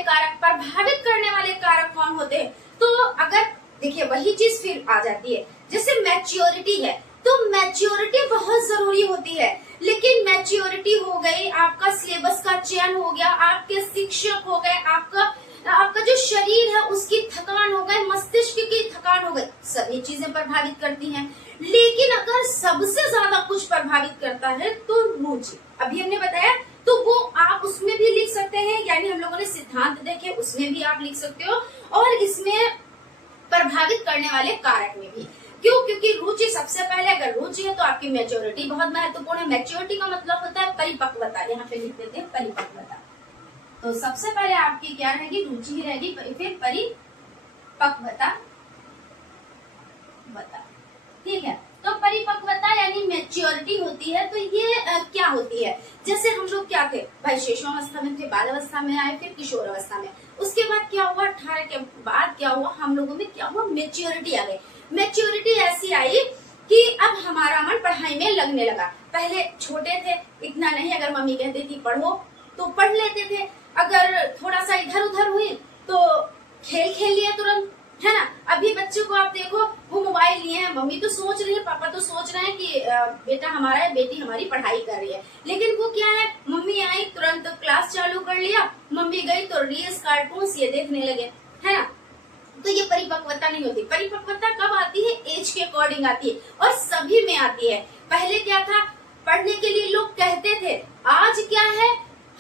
कारक कौन होते हैं। तो अगर देखिए वही चीज फिर आ जाती है, जैसे मैच्योरिटी है, तो मैच्योरिटी बहुत जरूरी होती है। लेकिन मैच्योरिटी हो गई, आपका सिलेबस का चयन हो गया, आपके शिक्षक हो गए, आपका जो शरीर है उसकी थकान हो गई, मस्तिष्क की थकान हो गई, सभी चीजें प्रभावित करती हैं। लेकिन अगर सबसे ज्यादा कुछ प्रभावित करता है तो रुचि, अभी हमने बताया, तो वो आप उसमें भी लिख सकते हैं, यानी हम लोगों ने सिद्धांत देखे उसमें भी आप लिख सकते हो, और इसमें प्रभावित करने वाले कारक में भी। क्यों? क्योंकि रुचि सबसे पहले, अगर रुचि है तो आपकी मैच्योरिटी बहुत महत्वपूर्ण है। मैच्योरिटी का मतलब होता है परिपक्वता, यहाँ पे लिख देते हैं परिपक्वता। तो सबसे पहले आपकी क्या रहेगी, रुचि ही रहेगी, फिर परिपक्वता बता, ठीक है। तो परिपक्वता यानी मैच्योरिटी होती है। तो ये क्या होती है, जैसे हम लोग क्या थे भाई, शिशुअवस्था में थे, बाल अवस्था में आए, फिर किशोर अवस्था में, उसके बाद क्या हुआ, 18 के बाद क्या हुआ, हम लोगों में क्या हुआ, मैच्योरिटी आ गई। मैच्योरिटी ऐसी आई कि अब हमारा मन पढ़ाई में लगने लगा। पहले छोटे थे, इतना नहीं, अगर मम्मी कहती थी पढ़ो तो पढ़ लेते थे, अगर थोड़ा सा इधर उधर हुई तो खेल लिया तुरंत, है ना। अभी बच्चों को आप देखो, वो मोबाइल लिए हैं, मम्मी तो सोच रही है, पापा तो सोच रहे हैं कि बेटा हमारा है, बेटी हमारी पढ़ाई कर रही है, लेकिन वो क्या है, मम्मी आई तुरंत क्लास चालू कर लिया, मम्मी गई तो रील्स कार्टून्स ये देखने लगे, है ना। तो ये परिपक्वता नहीं होती। परिपक्वता कब आती है, एज के अकॉर्डिंग आती है, और सभी में आती है। पहले क्या था, पढ़ने के लिए लोग कहते थे, आज क्या है,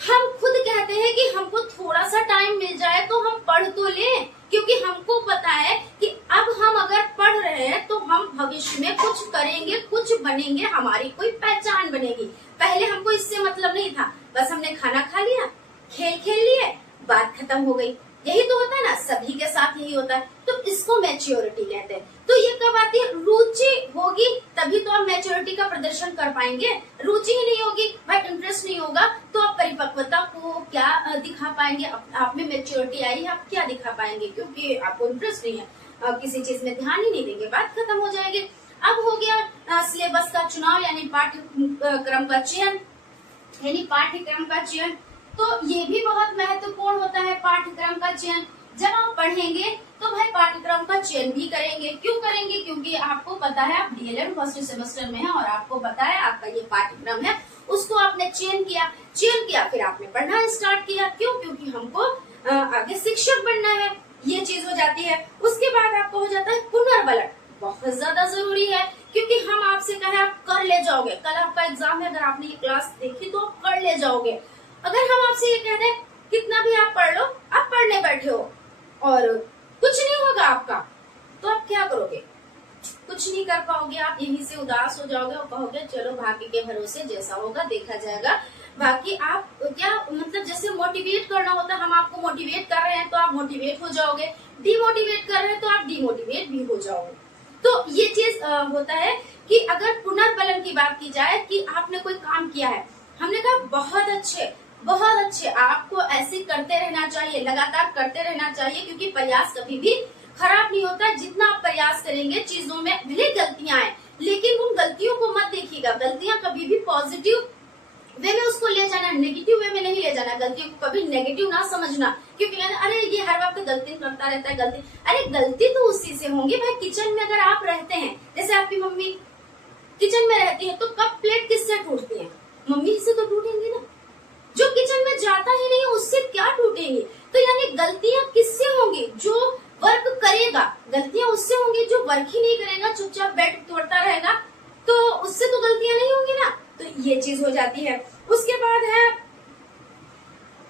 हम खुद कहते हैं कि हमको थोड़ा सा टाइम मिल जाए तो हम पढ़ तो लें, क्योंकि हमको पता है कि अब हम अगर पढ़ रहे हैं तो हम भविष्य में कुछ करेंगे, कुछ बनेंगे, हमारी कोई पहचान बनेगी। पहले हमको इससे मतलब नहीं था, बस हमने खाना खा लिया, खेल लिए, बात खत्म हो गई। यही तो होता है ना, सभी के साथ यही होता है। तो इसको मैच्योरिटी कहते हैं। तो ये कब आती है, रुचि होगी तभी तो आप मैच्योरिटी का प्रदर्शन कर पाएंगे। रुचि ही नहीं होगी भाई, इंटरेस्ट नहीं होगा, तो आप परिपक्वता को क्या दिखा पाएंगे, आप में मैच्योरिटी आई है, आप क्या दिखा पाएंगे, क्योंकि आपको इंटरेस्ट नहीं है, किसी चीज में ध्यान ही नहीं देंगे, बात खत्म हो जाएगी। अब हो गया सिलेबस का चुनाव, यानी पाठ्यक्रम का चयन, तो ये भी बहुत महत्वपूर्ण होता है, पाठ्यक्रम का चयन। जब आप पढ़ेंगे तो भाई पाठ्यक्रम का चयन भी करेंगे। क्यों करेंगे, क्योंकि आपको पता है आप डीएलएड फर्स्ट सेमेस्टर में है, और आपको पता है आपका ये पाठ्यक्रम है, उसको आपने चयन किया, फिर आपने पढ़ना स्टार्ट किया। क्यों? क्योंकि हमको आगे शिक्षक बनना है, ये चीज हो जाती है। उसके बाद आपको हो जाता है पुनर्बलन, बहुत ज्यादा जरूरी है, क्योंकि हम आपसे कहें आप कर ले जाओगे, कल आपका एग्जाम है, अगर आपने ये क्लास देखी तो आप कर ले जाओगे। अगर हम आपसे ये कह दें कितना भी आप पढ़ लो, आप पढ़ने बैठे हो और कुछ नहीं होगा आपका, तो आप क्या करोगे, कुछ नहीं कर पाओगे, आप यहीं से उदास हो जाओगे और कहोगे चलो भाग्य के भरोसे जैसा होगा देखा जाएगा। बाकी आप क्या मतलब, जैसे मोटिवेट करना होता है, हम आपको मोटिवेट कर रहे हैं तो आप मोटिवेट हो जाओगे, डिमोटिवेट कर रहे हैं तो आप डिमोटिवेट भी हो जाओगे। तो ये चीज होता है कि अगर पुनर्बलन की बात की जाए कि आपने कोई काम किया है, हमने कहा बहुत अच्छे, आपको ऐसे करते रहना चाहिए, लगातार करते रहना चाहिए, क्योंकि प्रयास कभी भी खराब नहीं होता। जितना आप प्रयास करेंगे, चीजों में भले गलतियां आए, लेकिन उन गलतियों को मत देखिएगा, गलतियां कभी भी पॉजिटिव वे में उसको ले जाना, नेगेटिव वे में नहीं ले जाना। गलतियों को कभी नेगेटिव ना समझना, क्योंकि अरे ये हर वक्त गलती करता रहता है, गलती तो उसी से होंगी भाई। किचन में अगर आप रहते हैं, जैसे आपकी मम्मी किचन में रहती है, तो कप प्लेट किससे टूटती है, मम्मी से तो टूटेंगी ना। जो किचन में जाता ही नहीं उससे क्या टूटेंगी। तो यानी गलतियां किससे होंगी, जो वर्क करेगा, गलतियां उससे होंगी। जो वर्क ही नहीं करेगा, चुपचाप बेड तोड़ता रहेगा, तो उससे तो गलतियां नहीं होंगी ना। तो ये चीज हो जाती है। उसके बाद है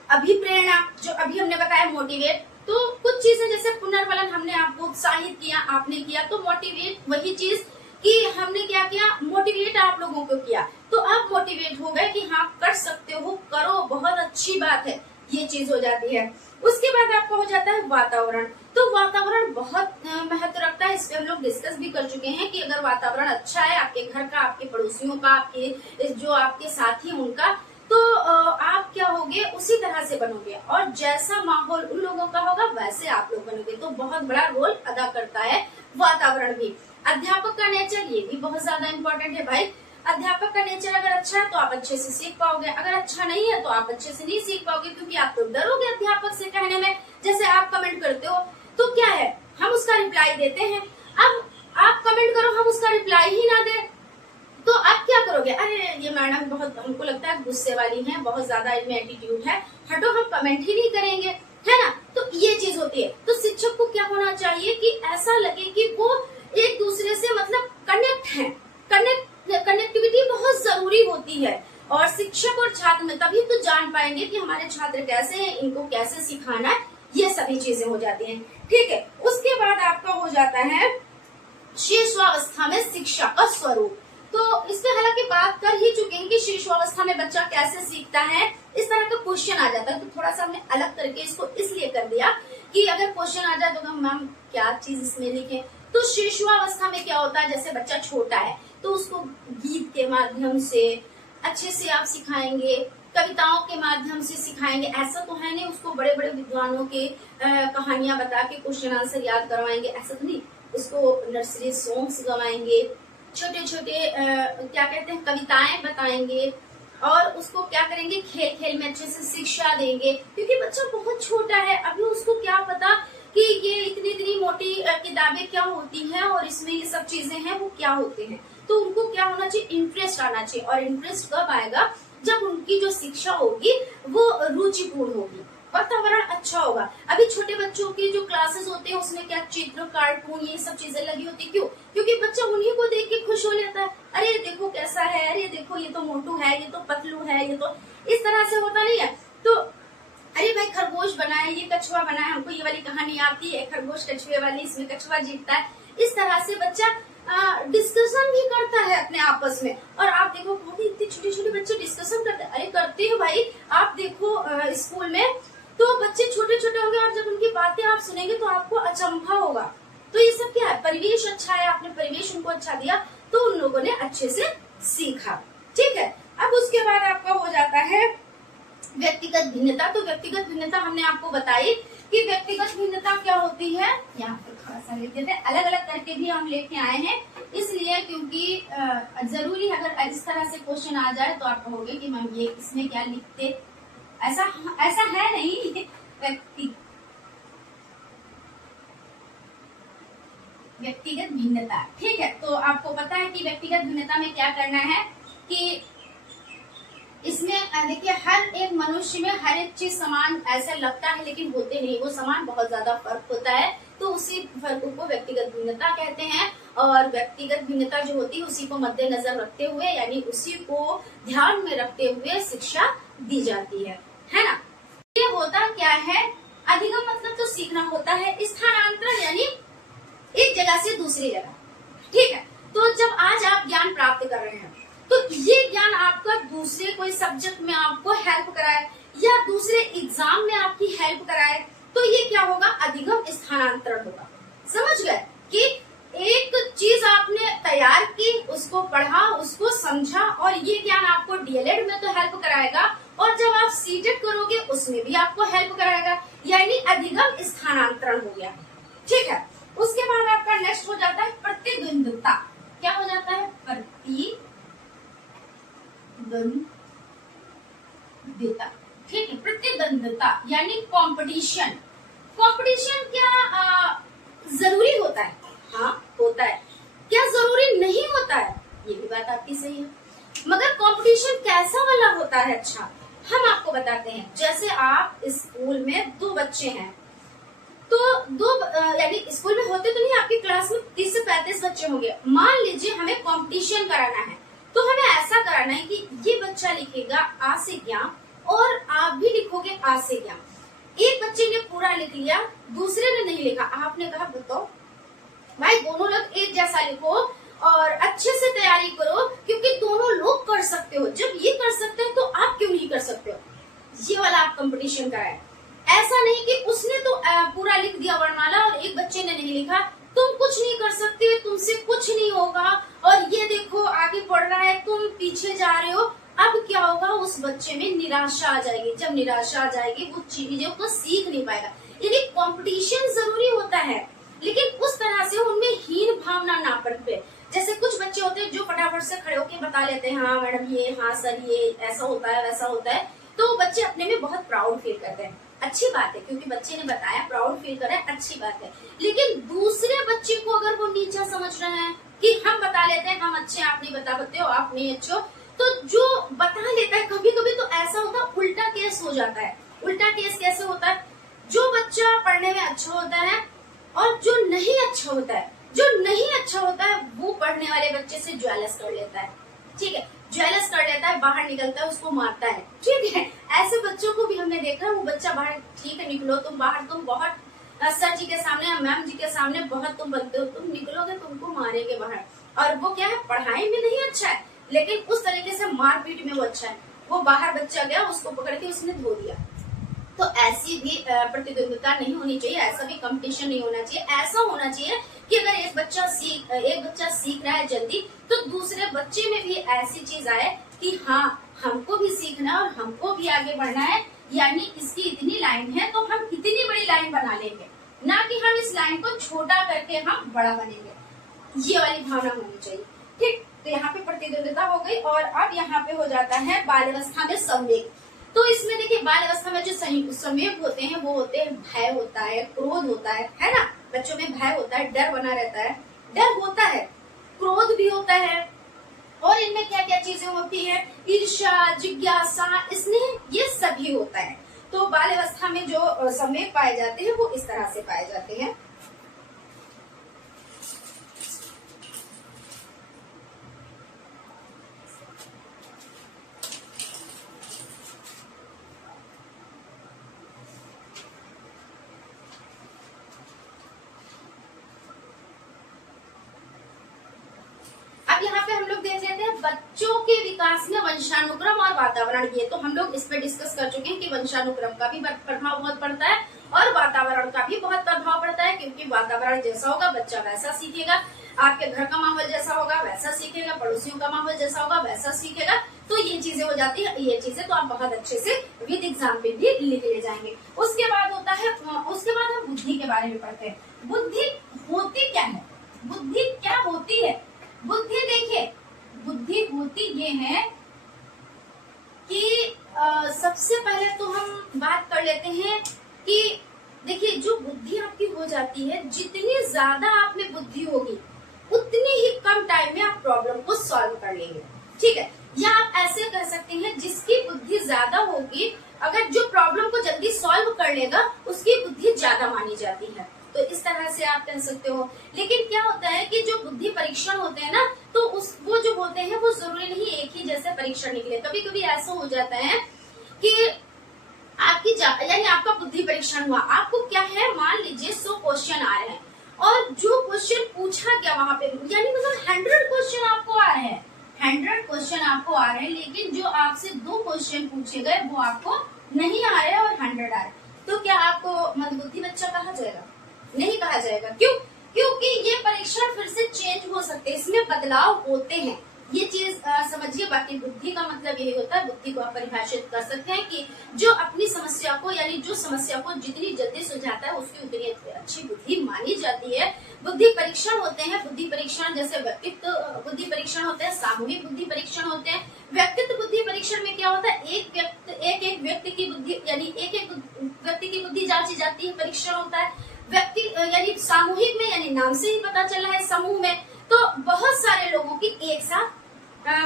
अभिप्रेरणा, जो अभी हमने बताया मोटिवेट। तो कुछ चीजें जैसे पुनर्बलन, हमने आपको उत्साहित किया, आपने किया, तो मोटिवेट वही चीज कि हमने क्या किया, मोटिवेट आप लोगों को किया, तो आप मोटिवेट हो गए कि हाँ कर सकते हो, करो, बहुत अच्छी बात है, ये चीज हो जाती है। उसके बाद आपका हो जाता है वातावरण। तो वातावरण बहुत महत्व रखता है, इस पे हम लोग डिस्कस भी कर चुके हैं कि अगर वातावरण अच्छा है आपके घर का, आपके पड़ोसियों का, आपके जो आपके साथी उनका, तो आप क्या होगे, उसी तरह से बनोगे, और जैसा माहौल उन लोगों का होगा वैसे आप लोग बनोगे। तो बहुत बड़ा रोल अदा करता है वातावरण भी। अध्यापक का नेचर, ये भी बहुत ज्यादा इम्पोर्टेंट है भाई। अध्यापक का नेचर अगर अच्छा है तो आप अच्छे से सीख पाओगे, अगर अच्छा नहीं है तो आप अच्छे से नहीं सीख पाओगे, क्योंकि आप तो डरोगे अध्यापक से कहने में। जैसे आप कमेंट करते हो तो क्या है, हम उसका रिप्लाई देते हैं। अब आप कमेंट करो, हम उसका रिप्लाई ही ना दे, तो आप क्या करोगे, अरे ये मैडम बहुत, हमको लगता है गुस्से वाली हैं, बहुत ज्यादा इनमें एटीट्यूड है, हटो हम कमेंट ही नहीं करेंगे, है ना। तो ये चीज होती है। तो शिक्षक को क्या होना चाहिए कि ऐसा लगे कि वो एक दूसरे से मतलब कनेक्ट है। कनेक्टिविटी बहुत जरूरी होती है, और शिक्षक और छात्र में तभी तो जान पाएंगे कि हमारे छात्र कैसे हैं, इनको कैसे सिखाना है, ये सभी चीजें हो जाती हैं। ठीक है, उसके बाद आपका हो जाता है शिशुअवस्था में शिक्षा का स्वरूप। तो इस पे हालांकि बात कर ही चुके हैं कि शिशुअवस्था में बच्चा कैसे सीखता है, इस तरह का क्वेश्चन आ जाता है। तो थोड़ा सा हमने अलग करके इसको इसलिए कर दिया कि अगर क्वेश्चन आ जाए तो मैम क्या चीज इसमें लिखे। तो शिशुअवस्था में क्या होता है, जैसे बच्चा छोटा है तो उसको गीत के माध्यम से अच्छे से आप सिखाएंगे, कविताओं के माध्यम से सिखाएंगे। ऐसा तो है नहीं उसको बड़े बड़े विद्वानों के कहानियां बता के क्वेश्चन आंसर याद करवाएंगे, ऐसा तो नहीं। उसको नर्सरी सॉन्ग्स गवाएंगे, छोटे छोटे क्या कहते हैं कविताएं बताएंगे, और उसको क्या करेंगे, खेल खेल में अच्छे से शिक्षा देंगे, क्योंकि बच्चा बहुत छोटा है, अभी उसको क्या पता कि ये इतनी इतनी मोटी किताबें क्या होती हैं और इसमें ये सब चीजें हैं वो क्या होते हैं। तो उनको क्या होना चाहिए, इंटरेस्ट आना चाहिए। और इंटरेस्ट कब आएगा, जब उनकी जो शिक्षा होगी वो रुचिपूर्ण होगी, वातावरण अच्छा होगा। अभी छोटे बच्चों की जो क्लासेस होते हैं उसमें क्या चित्र, कार्टून, ये सब चीजें लगी होती है। क्यों? क्योंकि बच्चा उन्हीं को देख के खुश हो जाता है, अरे देखो कैसा है, अरे देखो ये तो मोटू है, ये तो पतलू है, ये तो इस तरह से होता नहीं है। तो अरे भाई खरगोश बनाए, ये कछुआ बनाए, हमको ये वाली कहानी आती है, खरगोश कछुए वाली, इसमें कछुआ जीतता है। इस तरह से बच्चा डिस्कशन भी करता है अपने आपस में। और आप देखो बहुत इतने छोटे छोटे बच्चे डिस्कशन करते हैं, अरे करते हो भाई। आप देखो स्कूल में तो बच्चे छोटे छोटे होंगे और जब उनकी बातें आप सुनेंगे तो आपको अचंभा होगा। तो ये सब क्या है, परिवेश अच्छा है, आपने परिवेश उनको अच्छा दिया तो उन लोगों ने अच्छे से सीखा। ठीक है, अब उसके बाद आपका हो जाता है व्यक्तिगत भिन्नता। तो व्यक्तिगत भिन्नता हमने आपको बताई कि व्यक्तिगत भिन्नता क्या होती है। यहाँ पर थोड़ा सा लिख देते हैं, अलग अलग करके भी हम लेके आए हैं इसलिए क्योंकि जरूरी है, अगर इस तरह से क्वेश्चन आ जाए तो आप कहोगे कि मैम ये इसमें क्या लिखते, ऐसा है नहीं। व्यक्तिगत भिन्नता, ठीक है। तो आपको पता है कि व्यक्तिगत भिन्नता में क्या करना है कि इसमें देखिए हर एक मनुष्य में हर एक चीज समान ऐसा लगता है लेकिन होते नहीं, वो समान बहुत ज्यादा फर्क होता है। तो उसी फर्क को व्यक्तिगत भिन्नता कहते हैं। और व्यक्तिगत भिन्नता जो होती है उसी को मद्देनजर रखते हुए, यानी उसी को ध्यान में रखते हुए शिक्षा दी जाती है ना। ये होता क्या है, अधिगम मतलब तो सीखना होता है, स्थानांतरण यानी एक जगह से दूसरी जगह। ठीक है, तो जब आज आप ज्ञान प्राप्त कर रहे हैं तो ये ज्ञान आपका दूसरे कोई सब्जेक्ट में आपको हेल्प कराए या दूसरे एग्जाम में आपकी हेल्प कराए, तो ये क्या होगा, अधिगम स्थानांतरण होगा। समझ गए कि एक चीज आपने तैयार की, उसको पढ़ा, उसको समझा, और ये ज्ञान आपको डीएलएड में तो हेल्प कराएगा, और जब आप सीटेट करोगे उसमें भी आपको हेल्प कराएगा, यानी अधिगम स्थानांतरण हो गया। ठीक है, उसके बाद आपका नेक्स्ट हो जाता है प्रतिद्वंद्विता। क्या हो जाता है, प्रतिद्वंद्विता। ठीक है, प्रतिद्वंद्विता यानी कंपटीशन। कंपटीशन क्या जरूरी होता है? हाँ होता है। क्या जरूरी नहीं होता है? ये भी बात आपकी सही है, मगर कंपटीशन कैसा वाला होता है? अच्छा, हम आपको बताते हैं। जैसे आप स्कूल में दो बच्चे हैं, तो दो यानी स्कूल में होते तो नहीं, आपकी क्लास में 30 से 35 बच्चे होंगे। मान लीजिए हमें कंपटीशन कराना है, तो हमें ऐसा कराना है कि ये बच्चा लिखेगा आ से ज्ञान और आप भी लिखोगे आ से ज्ञान। एक बच्चे ने पूरा लिख लिया, दूसरे ने नहीं लिखा। आपने कहा बताओ भाई दोनों लोग एक जैसा लिखो और अच्छे से तैयारी करो, क्योंकि दोनों लोग कर सकते हो। जब ये कर सकते हो तो आप क्यों नहीं कर सकते हो? ये वाला आप कंपटीशन कराए। ऐसा नहीं कि उसने तो पूरा लिख दिया वर्णमाला और एक बच्चे ने नहीं लिखा, तुम कुछ नहीं कर सकते, तुमसे कुछ नहीं होगा, और ये देखो आगे बढ़ रहा है, तुम पीछे जा रहे हो। अब क्या होगा, उस बच्चे में निराशा आ जाएगी। जब निराशा आ जाएगी वो चीजों को सीख नहीं पाएगा। यानी कंपटीशन जरूरी होता है, लेकिन उस तरह से उनमें हीन भावना ना पड़े। जैसे कुछ बच्चे होते हैं जो फटाफट से खड़े होकर बता लेते हैं, हाँ मैडम ये, हाँ सर ये, ऐसा होता है वैसा होता है, तो बच्चे अपने में बहुत प्राउड फील करते हैं। अच्छी बात है, क्योंकि बच्चे ने बताया, प्राउड फील कर रहे हैं, अच्छी बात है। लेकिन दूसरे बच्चे को अगर वो नीचा समझ रहे हैं कि हम बता लेते हैं, हम अच्छे, आप नहीं बता पाते हो, आप नहीं अच्छे हो, तो जो बता लेता है कभी कभी तो ऐसा होता है उल्टा केस हो जाता है। उल्टा केस कैसे होता है, जो बच्चा पढ़ने में अच्छा होता है और जो नहीं अच्छा होता है, जो नहीं अच्छा होता है वो पढ़ने वाले बच्चे से ज्वेलस कर लेता है। ठीक है, ज्वेलस कर लेता है, बाहर निकलता है, उसको मारता है। ठीक है, ऐसे बच्चों को भी हमने देखा है। वो बच्चा बाहर, ठीक है निकलो तुम बाहर, तुम बहुत सर जी के सामने, मैम जी के सामने बहुत तुम बनते हो, तुम निकलोगे तुमको मारेंगे बाहर। और वो क्या है, पढ़ाई में नहीं अच्छा है, लेकिन उस तरीके से मारपीट में वो अच्छा है। वो बाहर बच्चा गया, उसको पकड़ के उसने धो दिया। तो ऐसी भी प्रतिद्वंदिता नहीं होनी चाहिए, ऐसा भी कंपटीशन नहीं होना चाहिए। ऐसा होना चाहिए कि अगर एक बच्चा सीख रहा है जल्दी, तो दूसरे बच्चे में भी ऐसी चीज आए कि हाँ हमको भी सीखना है और हमको भी आगे बढ़ना है। यानी इसकी इतनी लाइन है तो हम इतनी बड़ी लाइन बना लेंगे, ना कि हम इस लाइन को छोटा करके हम बड़ा बनेंगे। ये वाली भावना होनी चाहिए। ठीक, तो यहाँ पे प्रतिद्वंदिता हो गई। और अब यहाँ पे हो जाता है बाल्यावस्था में संवेग। तो इसमें देखिए, बाल अवस्था में जो संवेग होते हैं वो होते हैं, भय होता है, क्रोध होता है ना। बच्चों में भय होता है, डर बना रहता है, डर होता है, क्रोध भी होता है। और इनमें क्या क्या चीजें होती है, ईर्ष्या, जिज्ञासा, स्नेह, ये सभी होता है। तो बाल अवस्था में जो संवेग पाए जाते हैं वो इस तरह से पाए जाते हैं। यहाँ पे हम लोग देख लेते हैं बच्चों के विकास में वंशानुक्रम और वातावरण। ये तो हम लोग इस पे डिस्कस कर चुके हैं कि वंशानुक्रम का भी प्रभाव बहुत पड़ता है और वातावरण का भी बहुत प्रभाव पड़ता है, क्योंकि वातावरण जैसा होगा बच्चा वैसा सीखेगा। आपके घर का माहौल जैसा होगा वैसा सीखेगा, पड़ोसियों का माहौल जैसा होगा वैसा सीखेगा। तो ये चीजें हो जाती है। ये चीजें तो आप बहुत अच्छे से विद एग्जाम पे भी लिख ले जाएंगे। उसके बाद होता है, उसके बाद हम बुद्धि के बारे में पढ़ते हैं। बुद्धि होती क्या है, बुद्धि क्या होती है? बुद्धि देखिए, बुद्धि होती ये है कि सबसे पहले तो हम बात कर लेते हैं कि देखिए, जो बुद्धि आपकी हो जाती है, जितनी ज्यादा आप में बुद्धि होगी उतनी ही कम टाइम में आप प्रॉब्लम को सॉल्व कर लेंगे। ठीक है, या आप ऐसे कह सकते हैं जिसकी बुद्धि ज्यादा होगी, अगर जो प्रॉब्लम को जल्दी सॉल्व कर लेगा उसकी बुद्धि ज्यादा मानी जाती है। तो इस तरह से आप कह सकते हो। लेकिन क्या होता है कि जो बुद्धि परीक्षण होते हैं ना, तो वो जो होते हैं वो जरूरी नहीं एक ही जैसे परीक्षण निकले। कभी कभी ऐसा हो जाता है कि आपकी यानी आपका बुद्धि परीक्षण हुआ, आपको क्या है, मान लीजिए 100 क्वेश्चन आ रहे हैं और जो क्वेश्चन पूछा गया वहां पे, यानी मतलब 100 क्वेश्चन आपको आ रहे हैं, 100 क्वेश्चन आपको आ रहे हैं, लेकिन जो आपसे 2 क्वेश्चन पूछे गए वो आपको नहीं आ रहे और 100 आ रहे, तो क्या आपको मंदबुद्धि बच्चा कहा जाएगा? नहीं कहा जाएगा। क्यों? क्योंकि ये परीक्षण फिर से चेंज हो सकते हैं, इसमें बदलाव होते हैं। ये चीज समझिए। बाकी बुद्धि का मतलब यही होता है, बुद्धि को आप परिभाषित कर सकते हैं कि जो अपनी समस्या को, यानी जो समस्या को जितनी जल्दी सुलझाता है उसकी उतनी अच्छी बुद्धि मानी जाती है। बुद्धि परीक्षण होते हैं, बुद्धि परीक्षण जैसे व्यक्तित्व बुद्धि परीक्षण होते हैं, सामूहिक बुद्धि परीक्षण होते हैं। व्यक्तित्व बुद्धि परीक्षण में क्या होता है, एक व्यक्ति की बुद्धि, यानी एक व्यक्ति की बुद्धि जांची जाती है, परीक्षण होता है। व्यक्ति यानी सामूहिक में, यानी नाम से ही पता चल रहा है समूह में, तो बहुत सारे लोगों की एक साथ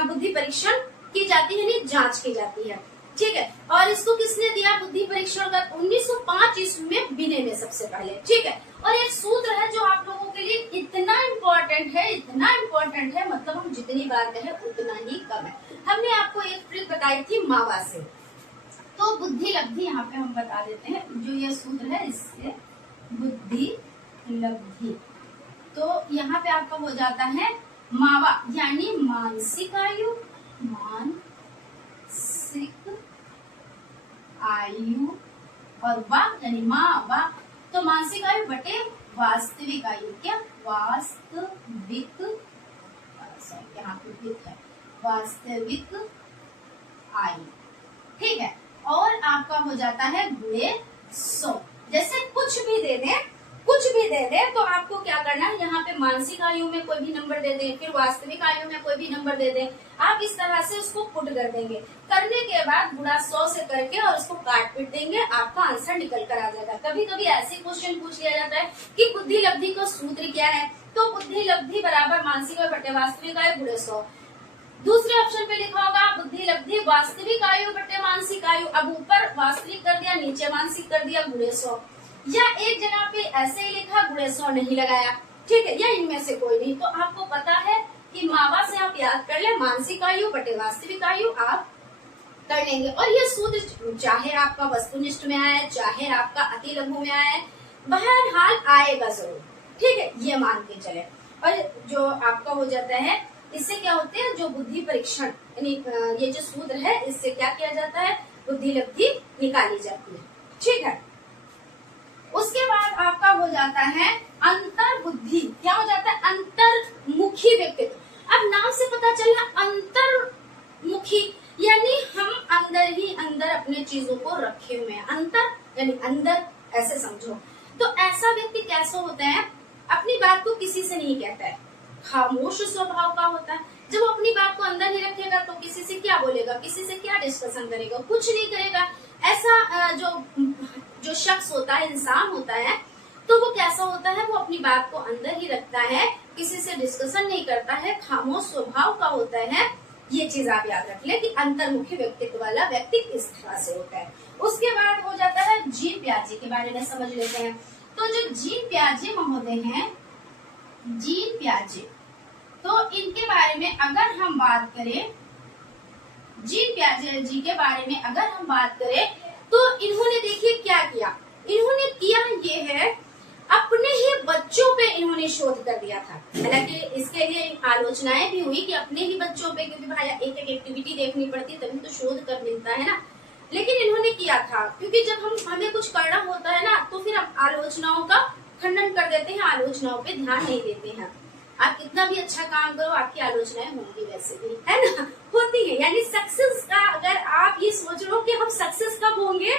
बुद्धि परीक्षण की जाती है, यानी जांच की जाती है। ठीक है, और इसको किसने दिया बुद्धि परीक्षण का? 1905 ईस्वी में बिने ने सबसे पहले। ठीक है, और एक सूत्र है जो आप लोगों के लिए इतना इम्पोर्टेंट है, इतना इम्पोर्टेंट है, मतलब हम जितनी बार कहें उतना ही कम है। हमने आपको एक ट्रिक बताई थी मावा से, तो बुद्धि लब्धि यहाँ पे हम बता देते हैं। जो ये सूत्र है इससे बुद्धि लब्धि, तो यहाँ पे आपका हो जाता है मावा, यानी मानसिक आयु, मानसिक आयु, और वा यानी मावा, तो मानसिक आयु बटे वास्तविक आयु। क्या? वास्तविक, यहाँ पे विक है, वास्तविक आई, ठीक है। और आपका हो जाता है गुणे 100। जैसे कुछ भी दे दें तो आपको क्या करना है, यहाँ पे मानसिक आयु में कोई भी नंबर दे दें, फिर वास्तविक आयु में कोई भी नंबर दे दें, आप इस तरह से उसको पुट कर देंगे। करने के बाद गुणा 100 से करके और उसको काट पीट देंगे, आपका आंसर निकल कर आ जाएगा। कभी कभी ऐसे क्वेश्चन पूछ लिया जाता है कि बुद्धि लब्धि का सूत्र क्या है, तो बुद्धि लब्धि बराबर मानसिक आयु बटे वास्तविक आयु गुणे 100। दूसरे ऑप्शन पे लिखा होगा बुद्धि लब्धि वास्तविक आयु बटे मानसिक आयु, अब ऊपर वास्तविक कर दिया, नीचे मानसिक कर दिया, गुणे 100। या एक जगह पे ऐसे ही लिखा गुणे 100 नहीं लगाया, ठीक है, या इनमें से कोई नहीं। तो आपको पता है कि मावा से आप याद कर ले, मानसिक आयु बटे वास्तविक आयु आप कर लेंगे। और ये सूत्र चाहे आपका वस्तुनिष्ठ में आए, चाहे आपका अति लघु में आए, बहरहाल आएगा जरूर, ठीक है, ये मान के चले। और जो आपका हो जाता है, इससे क्या होते हैं, जो बुद्धि परीक्षण यानी ये जो सूत्र है, इससे क्या किया जाता है, बुद्धि लब्धि निकाली जाती है, ठीक है। उसके बाद आपका हो जाता है अंतर बुद्धि। क्या हो जाता है, अंतर्मुखी व्यक्तित्व। अब नाम से पता चला अंतर्मुखी, यानी हम अंदर ही अंदर अपने चीजों को रखे हुए हैं, अंतर यानी अंदर, ऐसे समझो। तो ऐसा व्यक्ति कैसा होता है, अपनी बात को किसी से नहीं कहता है, खामोश स्वभाव का होता है। जब वो अपनी बात को अंदर नहीं रखेगा तो किसी से क्या बोलेगा, किसी से क्या डिस्कशन करेगा, कुछ नहीं करेगा। ऐसा जो शख्स होता है, इंसान होता है, तो वो कैसा होता है, वो अपनी बात को अंदर ही रखता है, किसी से डिस्कशन नहीं करता है, खामोश स्वभाव का होता है। ये चीज आप याद रख ले कि अंतर्मुखी व्यक्तित्व वाला व्यक्ति किस तरह से होता है। उसके बाद हो जाता है जीन प्याजे के बारे में समझ लेते हैं। तो जो जीन प्याजे महोदय हैं, जीन प्याजे, तो इनके बारे में अगर हम बात करें, जीन प्याजे जी के बारे में अगर हम बात करें, तो इन्होंने देखिए क्या किया, इन्होंने किया ये है, अपने ही बच्चों पे इन्होंने शोध कर दिया था। हालांकि इसके लिए आलोचनाएं भी हुई कि अपने ही बच्चों पे, क्योंकि भाई एक एक एक्टिविटी देखनी पड़ती तभी तो शोध कर मिलता है ना, लेकिन इन्होंने किया था। क्योंकि जब हमें कुछ करना होता है ना, तो फिर हम आलोचनाओं का खंडन कर देते हैं, आलोचनाओं पे ध्यान नहीं देते हैं। आप कितना भी अच्छा काम करो, आपकी आलोचनाएं होंगी, वैसे भी है ना, होती है। यानी सक्सेस का, अगर आप ये सोच लो कि हम सक्सेस कब होंगे,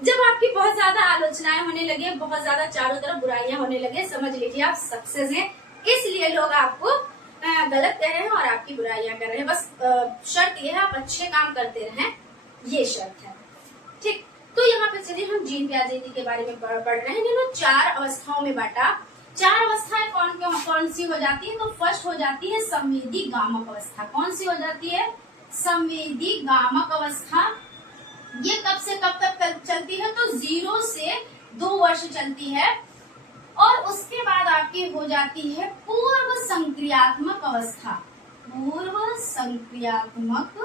जब आपकी बहुत ज्यादा आलोचनाएं होने लगे, बहुत ज्यादा चारों तरफ बुराइयां होने लगे, समझ लीजिए आप सक्सेस हैं। इसलिए लोग आपको गलत कह रहे हैं और आपकी बुराइयां कर रहे हैं। बस शर्त ये है, आप अच्छे काम करते रहें, ये शर्त है, ठीक। तो यहाँ पे चलिए हम जीन प्याजे के बारे में पढ़ रहे हैं। इन्होंने 4 अवस्थाओं में बांटा। 4 अवस्थाएं कौन सी हो जाती है, तो फर्स्ट हो जाती है संवेदी गामक अवस्था। कौन सी हो जाती है, संवेदी गामक अवस्था। ये कब से कब तक चलती है, तो 0 से 2 वर्ष चलती है। और उसके बाद आपकी हो जाती है पूर्व संक्रियात्मक अवस्था। पूर्व संक्रियात्मक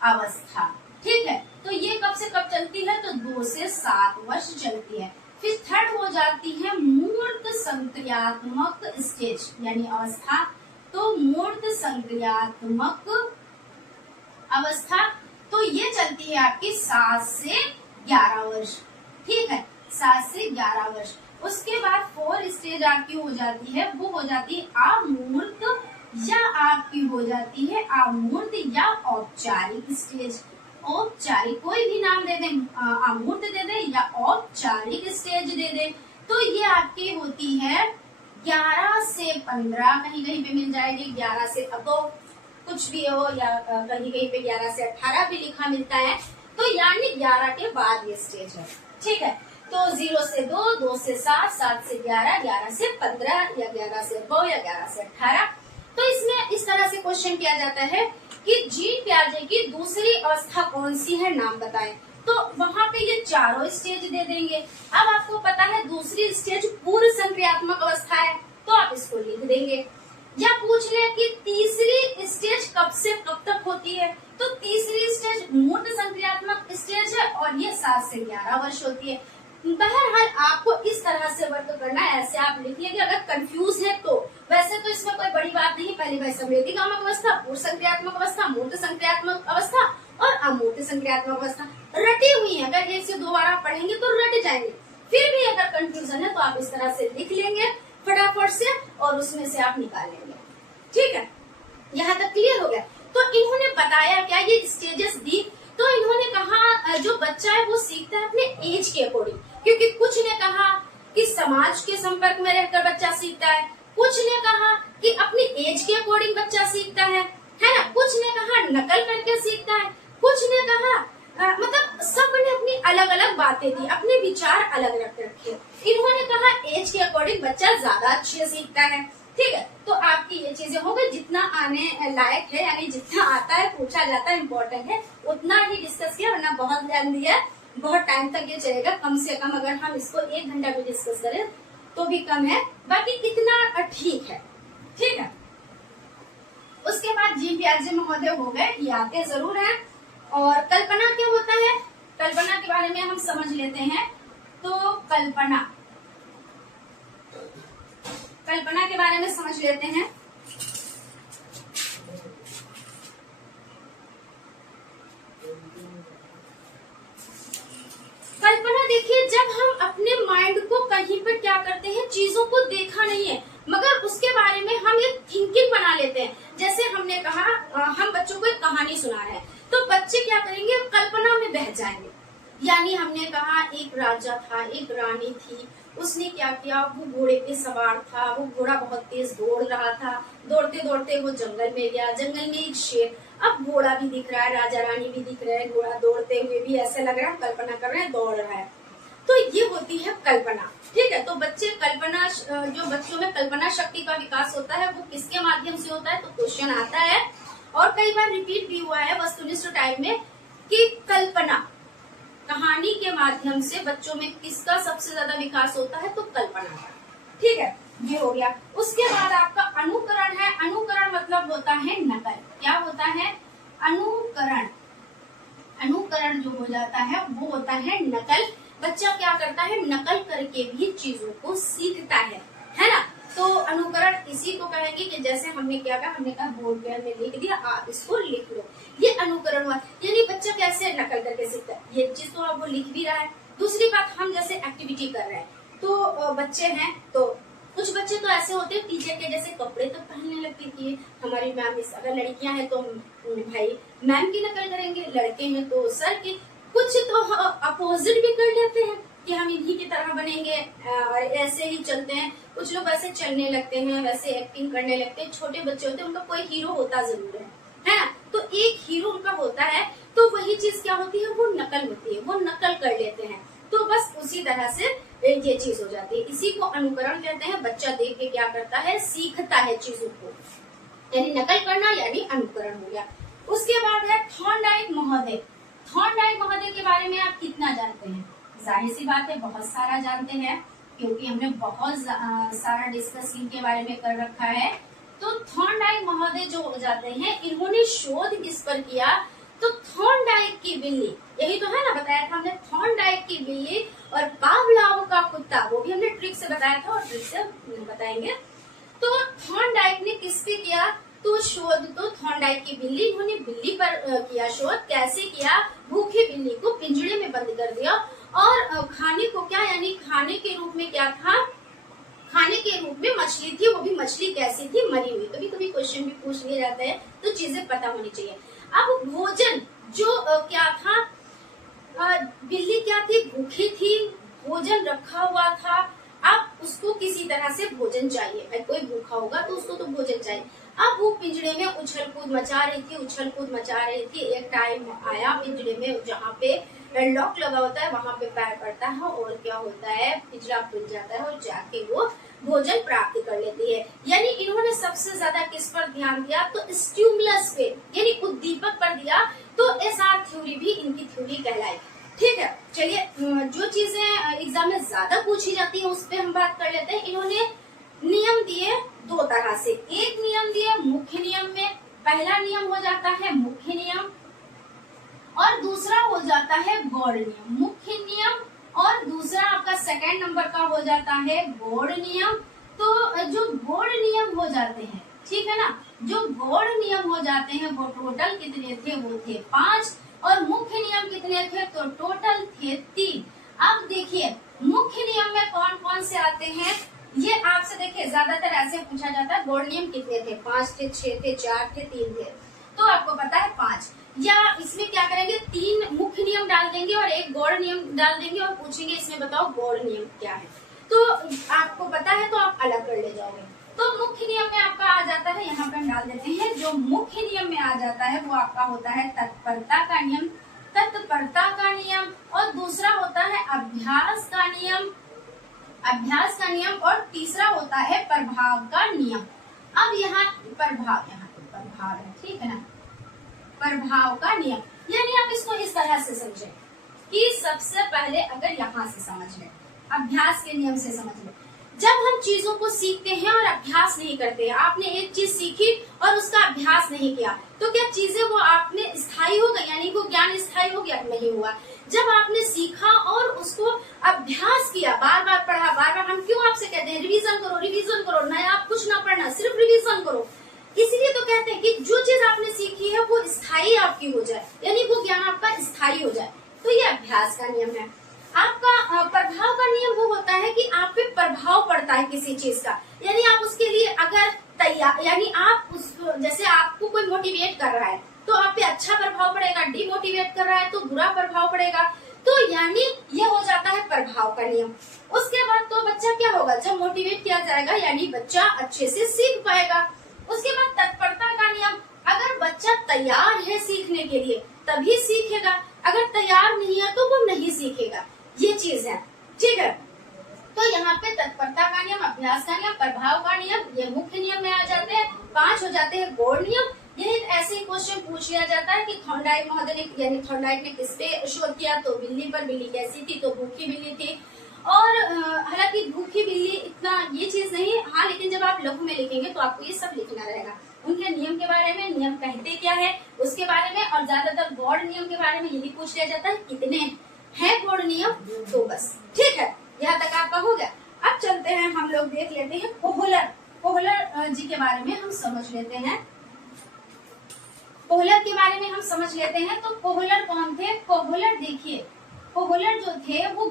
अवस्था, ठीक है। तो ये कब से कब चलती है, तो 2 से 7 वर्ष चलती है। फिर थर्ड हो जाती है मूर्त संक्रियात्मक स्टेज यानी अवस्था। तो मूर्त संक्रियात्मक अवस्था, तो ये चलती है आपकी 7 से 11 वर्ष, ठीक है, 7 से 11 वर्ष। उसके बाद 4 स्टेज आपकी हो जाती है, वो हो जाती है अमूर्त, या आपकी हो जाती है अमूर्त या औपचारिक स्टेज। औपचारिक कोई भी नाम दे दें, अमूर्त दे दें या औपचारिक स्टेज दे दें। तो ये आपकी होती है 11 से 15, कहीं कहीं पे मिल जाएगी 11 से, अब तो कुछ भी हो, या कहीं कहीं पे 11 से 18 भी लिखा मिलता है। तो यानी 11 के बाद ये स्टेज है, ठीक है। तो 0 से 2, 2 से 7, 7 से 11, 11 से 15, या 11 से 2, या 11 से 18। तो इसमें इस तरह से क्वेश्चन किया जाता है कि जीन प्याजे की दूसरी अवस्था कौन सी है, नाम बताएं। तो वहां पे ये चारों स्टेज दे देंगे। अब आपको पता है दूसरी स्टेज पूर्व संक्रियात्मक अवस्था है, तो आप इसको लिख देंगे। या पूछ ले कि तीसरी स्टेज कब से कब तक होती है, तो तीसरी स्टेज मूर्त संक्रियात्मक स्टेज है और ये 7 से 11 वर्ष होती है। बहरहाल आपको इस तरह से वर्क करना है, ऐसे आप लिख लीजिए। अगर कंफ्यूज है तो वैसे तो इसमें कोई बड़ी बात नहीं। पहली बार संवेदी गामक अवस्था, पूर्व संक्रियात्मक अवस्था, मूर्त संक्रियात्मक अवस्था और अमूर्त संक्रियात्मक अवस्था रटी हुई है। अगर 1 से 2 बार आप पढ़ेंगे तो रट जाएंगे। फिर भी अगर कंफ्यूजन है तो आप इस तरह से लिख लेंगे फटाफट से और उसमें से आप निकाल लेंगे, ठीक है। यहाँ तक क्लियर हो गया। तो इन्होंने बताया क्या, ये स्टेजेस दी। तो इन्होंने कहा जो बच्चा है वो सीखता है अपने एज के अकॉर्डिंग, क्योंकि कुछ ने कहा कि समाज के संपर्क में रहकर बच्चा सीखता है, कुछ ने कहा कि अपनी एज के अकॉर्डिंग बच्चा सीखता है ना, कुछ ने कहा नकल करके सीखता है, कुछ ने कहा मतलब सबने अपनी अलग अलग बातें दी, अपने विचार अलग अलग रखे। इन्होंने कहा एज के अकॉर्डिंग बच्चा ज्यादा अच्छे सीखता है। ठीक है, तो आपकी ये चीजें हो गई, जितना आने लायक है यानी जितना आता है पूछा जाता है इम्पोर्टेंट है उतना ही डिस्कस किया, वरना बहुत लेंथी है, बहुत टाइम तक ये चलेगा। कम से कम अगर हम इसको 1 घंटा भी डिस्कस करें तो भी कम है, बाकी इतना ठीक है। ठीक है, उसके बाद जी प्यारे महोदय हो गए, ये आते जरूर हैं। और कल्पना क्या होता है, कल्पना के बारे में हम समझ लेते हैं। तो कल्पना के बारे में समझ लेते हैं। कल्पना देखिए, जब हम अपने माइंड को कहीं पर क्या करते हैं, चीजों को देखा नहीं है मगर उसके बारे में हम एक थिंकिंग बना लेते हैं। जैसे हमने कहा हम बच्चों को एक कहानी सुना रहे हैं, तो बच्चे क्या करेंगे, कल्पना में बह जाएंगे। यानी हमने कहा एक राजा था, एक रानी थी, उसने क्या किया, वो घोड़े पे सवार था, वो घोड़ा बहुत तेज दौड़ रहा था, दौड़ते दौड़ते वो जंगल में गया, जंगल में एक शेर, अब घोड़ा भी दिख रहा है, राजा रानी भी दिख रहे हैं, घोड़ा दौड़ते हुए भी ऐसे लग रहा है, कल्पना कर रहे हैं दौड़ रहा है। तो ये होती है कल्पना। ठीक है, तो बच्चे कल्पना, जो बच्चों में कल्पना शक्ति का विकास होता है वो किसके माध्यम से होता है, तो क्वेश्चन आता है और कई बार रिपीट भी हुआ है वस्तुनिष्ठ टाइप में कि कल्पना, कहानी के माध्यम से बच्चों में किसका सबसे ज्यादा विकास होता है, तो कल्पना का। ठीक है, ये हो गया। उसके बाद आपका अनुकरण है। अनुकरण मतलब होता है नकल। क्या होता है, अनुकरण। अनुकरण जो हो जाता है वो होता है नकल। बच्चा क्या करता है, नकल करके भी चीजों को सीखता है ना। तो अनुकरण इसी को कहेंगे कि जैसे हमने क्या कहा, हमने कहा बोर्ड में लिख दिया, आप इसको लिख लो, ये अनुकरण हुआ। यानी बच्चा कैसे नकल करके सीखता है, ये चीज तो वो लिख भी रहा है। दूसरी बात, हम जैसे एक्टिविटी कर रहे हैं तो बच्चे हैं, तो कुछ बच्चे तो ऐसे होते हैं टीचर के जैसे कपड़े तक पहनने लगते कि हमारी मैम, अगर लड़कियां हैं तो भाई मैम की नकल करेंगे, लड़के हैं तो सर की। कुछ तो अपोजिट भी कर लेते हैं कि हम इन्हीं की तरह बनेंगे और ऐसे ही चलते हैं। कुछ लोग वैसे चलने लगते हैं, वैसे एक्टिंग करने लगते हैं। छोटे बच्चे होते हैं, उनका कोई हीरो होता जरूर है ना। तो एक हीरो उनका होता है, तो वही चीज क्या होती है, वो नकल होती है, वो नकल कर लेते हैं। तो बस उसी तरह से ये चीज हो जाती है। इसी को अनुकरण कहते हैं। बच्चा देख के क्या करता है, सीखता है चीजों को, यानी नकल करना यानी अनुकरण हो गया। उसके बाद है थॉर्नडाइक महोदय। थॉर्नडाइक महोदय के बारे में आप कितना जानते हैं, जाहिर सी बात है बहुत सारा जानते हैं, क्योंकि हमने बहुत सारा डिस्कस इनके बारे में कर रखा है। तो थॉर्नडाइक महोदय जो हो जाते हैं, इन्होंने शोध किस पर किया, तो थॉर्नडाइक की बिल्ली, यही तो है ना, बताया था हमने, थॉर्नडाइक की बिल्ली और पावलोव का कुत्ता, वो भी हमने ट्रिक से बताया था और ट्रिक से बताएंगे। तो थॉर्नडाइक ने किस पे किया, तो शोध तो थॉर्नडाइक की बिल्ली, इन्होंने बिल्ली पर किया शोध। कैसे किया, भूखी बिल्ली को पिंजरे में बंद कर दिया और खाने को क्या, यानी खाने के रूप में क्या था, खाने के रूप में मछली थी। वो भी मछली कैसी थी, मरी हुई। कभी कभी क्वेश्चन भी पूछ लिए जाते हैं, तो चीजें पता होनी चाहिए। अब भोजन जो क्या था, बिल्ली क्या थी, भूखी थी, भोजन रखा हुआ था। अब उसको किसी तरह से भोजन चाहिए, भाई कोई भूखा होगा तो उसको तो भोजन चाहिए। अब वो पिंजरे में उछल कूद मचा रही थी। एक टाइम आया पिंजरे में जहाँ पे लॉक लगा होता है, वहाँ पे पैर पड़ता है और क्या होता है, पिंजरा खुल जाता है और जाके वो भोजन प्राप्त कर लेती है। यानी इन्होंने सबसे ज्यादा किस पर ध्यान दिया, तो स्टिमुलस पे, यानी उद्दीपक पर दिया। तो एसआर थ्योरी भी इनकी थ्योरी कहलाई। ठीक है, चलिए जो चीजें एग्जाम में ज्यादा पूछी जाती है उस पर हम बात कर लेते हैं। इन्होंने नियम दिए 2 तरह से। एक नियम दिए मुख्य नियम में, पहला नियम हो जाता है मुख्य नियम और दूसरा हो जाता है गौड़ नियम। मुख्य नियम और दूसरा आपका सेकंड नंबर का हो जाता है गौड़ नियम। तो जो गौड़ नियम हो जाते हैं, ठीक है ना, जो गौड़ नियम हो जाते हैं वो टोटल कितने थे, वो थे 5 और मुख्य नियम कितने थे, तो टोटल थे 3। अब देखिए मुख्य नियम में कौन कौन से आते हैं, ये आपसे देखिए ज्यादातर ऐसे पूछा जाता है। गौड़ नियम कितने थे, 5 थे, 6 थे, 4 थे, 3 थे। तो आपको पता है 5, या इसमें क्या करेंगे 3 मुख्य नियम डाल देंगे और एक गौड़ नियम डाल देंगे और पूछेंगे इसमें बताओ गौड़ नियम क्या है। तो आपको पता है तो आप अलग कर ले जाओगे। तो मुख्य नियम में आपका आ जाता है, यहाँ पे डाल देते हैं, जो मुख्य नियम में आ जाता है वो आपका होता है तत्परता का नियम, तत्परता का नियम, और दूसरा होता है अभ्यास का नियम, अभ्यास का नियम, और तीसरा होता है प्रभाव का नियम। अब यहाँ प्रभाव, यहाँ पे प्रभाव है, ठीक है ना, प्रभाव का नियम, यानी आप इसको इस तरह से समझें कि सबसे पहले अगर यहाँ से समझ लें, अभ्यास के नियम से समझ लें। जब हम चीजों को सीखते हैं और अभ्यास नहीं करते हैं, आपने एक चीज सीखी और उसका अभ्यास नहीं किया, तो क्या चीजें वो आपने स्थायी हो गई, यानी वो ज्ञान स्थायी हो गया? नहीं हुआ। जब आपने सीखा और उसको अभ्यास किया, बार बार पढ़ा, बार बार, हम क्यों आपसे कहते हैं रिवीजन करो, रिवीजन करो, नया आप कुछ ना पढ़ना, सिर्फ रिवीजन करो, इसीलिए तो कहते हैं कि जो चीज आपने सीखी है वो स्थायी आपकी हो जाए, यानी वो ज्ञान आपका स्थायी हो जाए। तो ये अभ्यास का नियम है। आपका प्रभाव का नियम वो होता है कि आप पे प्रभाव पड़ता है किसी चीज का, यानी आप उसके लिए अगर तैयार, यानी आप उस, जैसे आपको कोई मोटिवेट कर रहा है तो आप पे अच्छा प्रभाव पड़ेगा, डिमोटिवेट कर रहा है तो बुरा प्रभाव पड़ेगा, तो यानी ये हो जाता है प्रभाव का नियम। उसके बाद तो बच्चा क्या होगा, जब मोटिवेट किया जाएगा यानी बच्चा अच्छे से सीख पाएगा। उसके बाद तत्परता का नियम, अगर बच्चा तैयार है सीखने के लिए तभी सीखेगा, अगर तैयार नहीं है तो वो नहीं सीखेगा, ये चीज है, ठीक है। तो यहाँ पे तत्परता का नियम, अभ्यास का नियम, प्रभाव का नियम, ये मुख्य नियम में आ जाते हैं। 5 हो जाते हैं गौड़ नियम। यही ऐसे क्वेश्चन पूछ लिया जाता है कि थॉर्नडाइक महोदय ने, यानी थॉर्नडाइक ने किस पे शोध किया, तो बिल्ली पर, बिल्ली कैसी थी, तो भूखी बिल्ली थी। और हालांकि भूखी बिल्ली इतना ये चीज नहीं, हाँ, लेकिन जब आप लघु में लिखेंगे तो आपको ये सब लिखना रहेगा, उनके नियम के बारे में, नियम कहते क्या है उसके बारे में, और ज्यादातर गौड़ नियम के बारे में यही पूछ लिया जाता है, कितने हैं गौड़ नियम, तो बस, ठीक है, यहाँ तक आपका हो गया। अब चलते हैं, हम लोग देख लेते हैं कोहलर, कोहलर जी के बारे में हम समझ लेते हैं, कोहलर के बारे में हम समझ लेते हैं। तो कोहलर कौन थे? कोहलर देखिए, कोहलर जो थे वो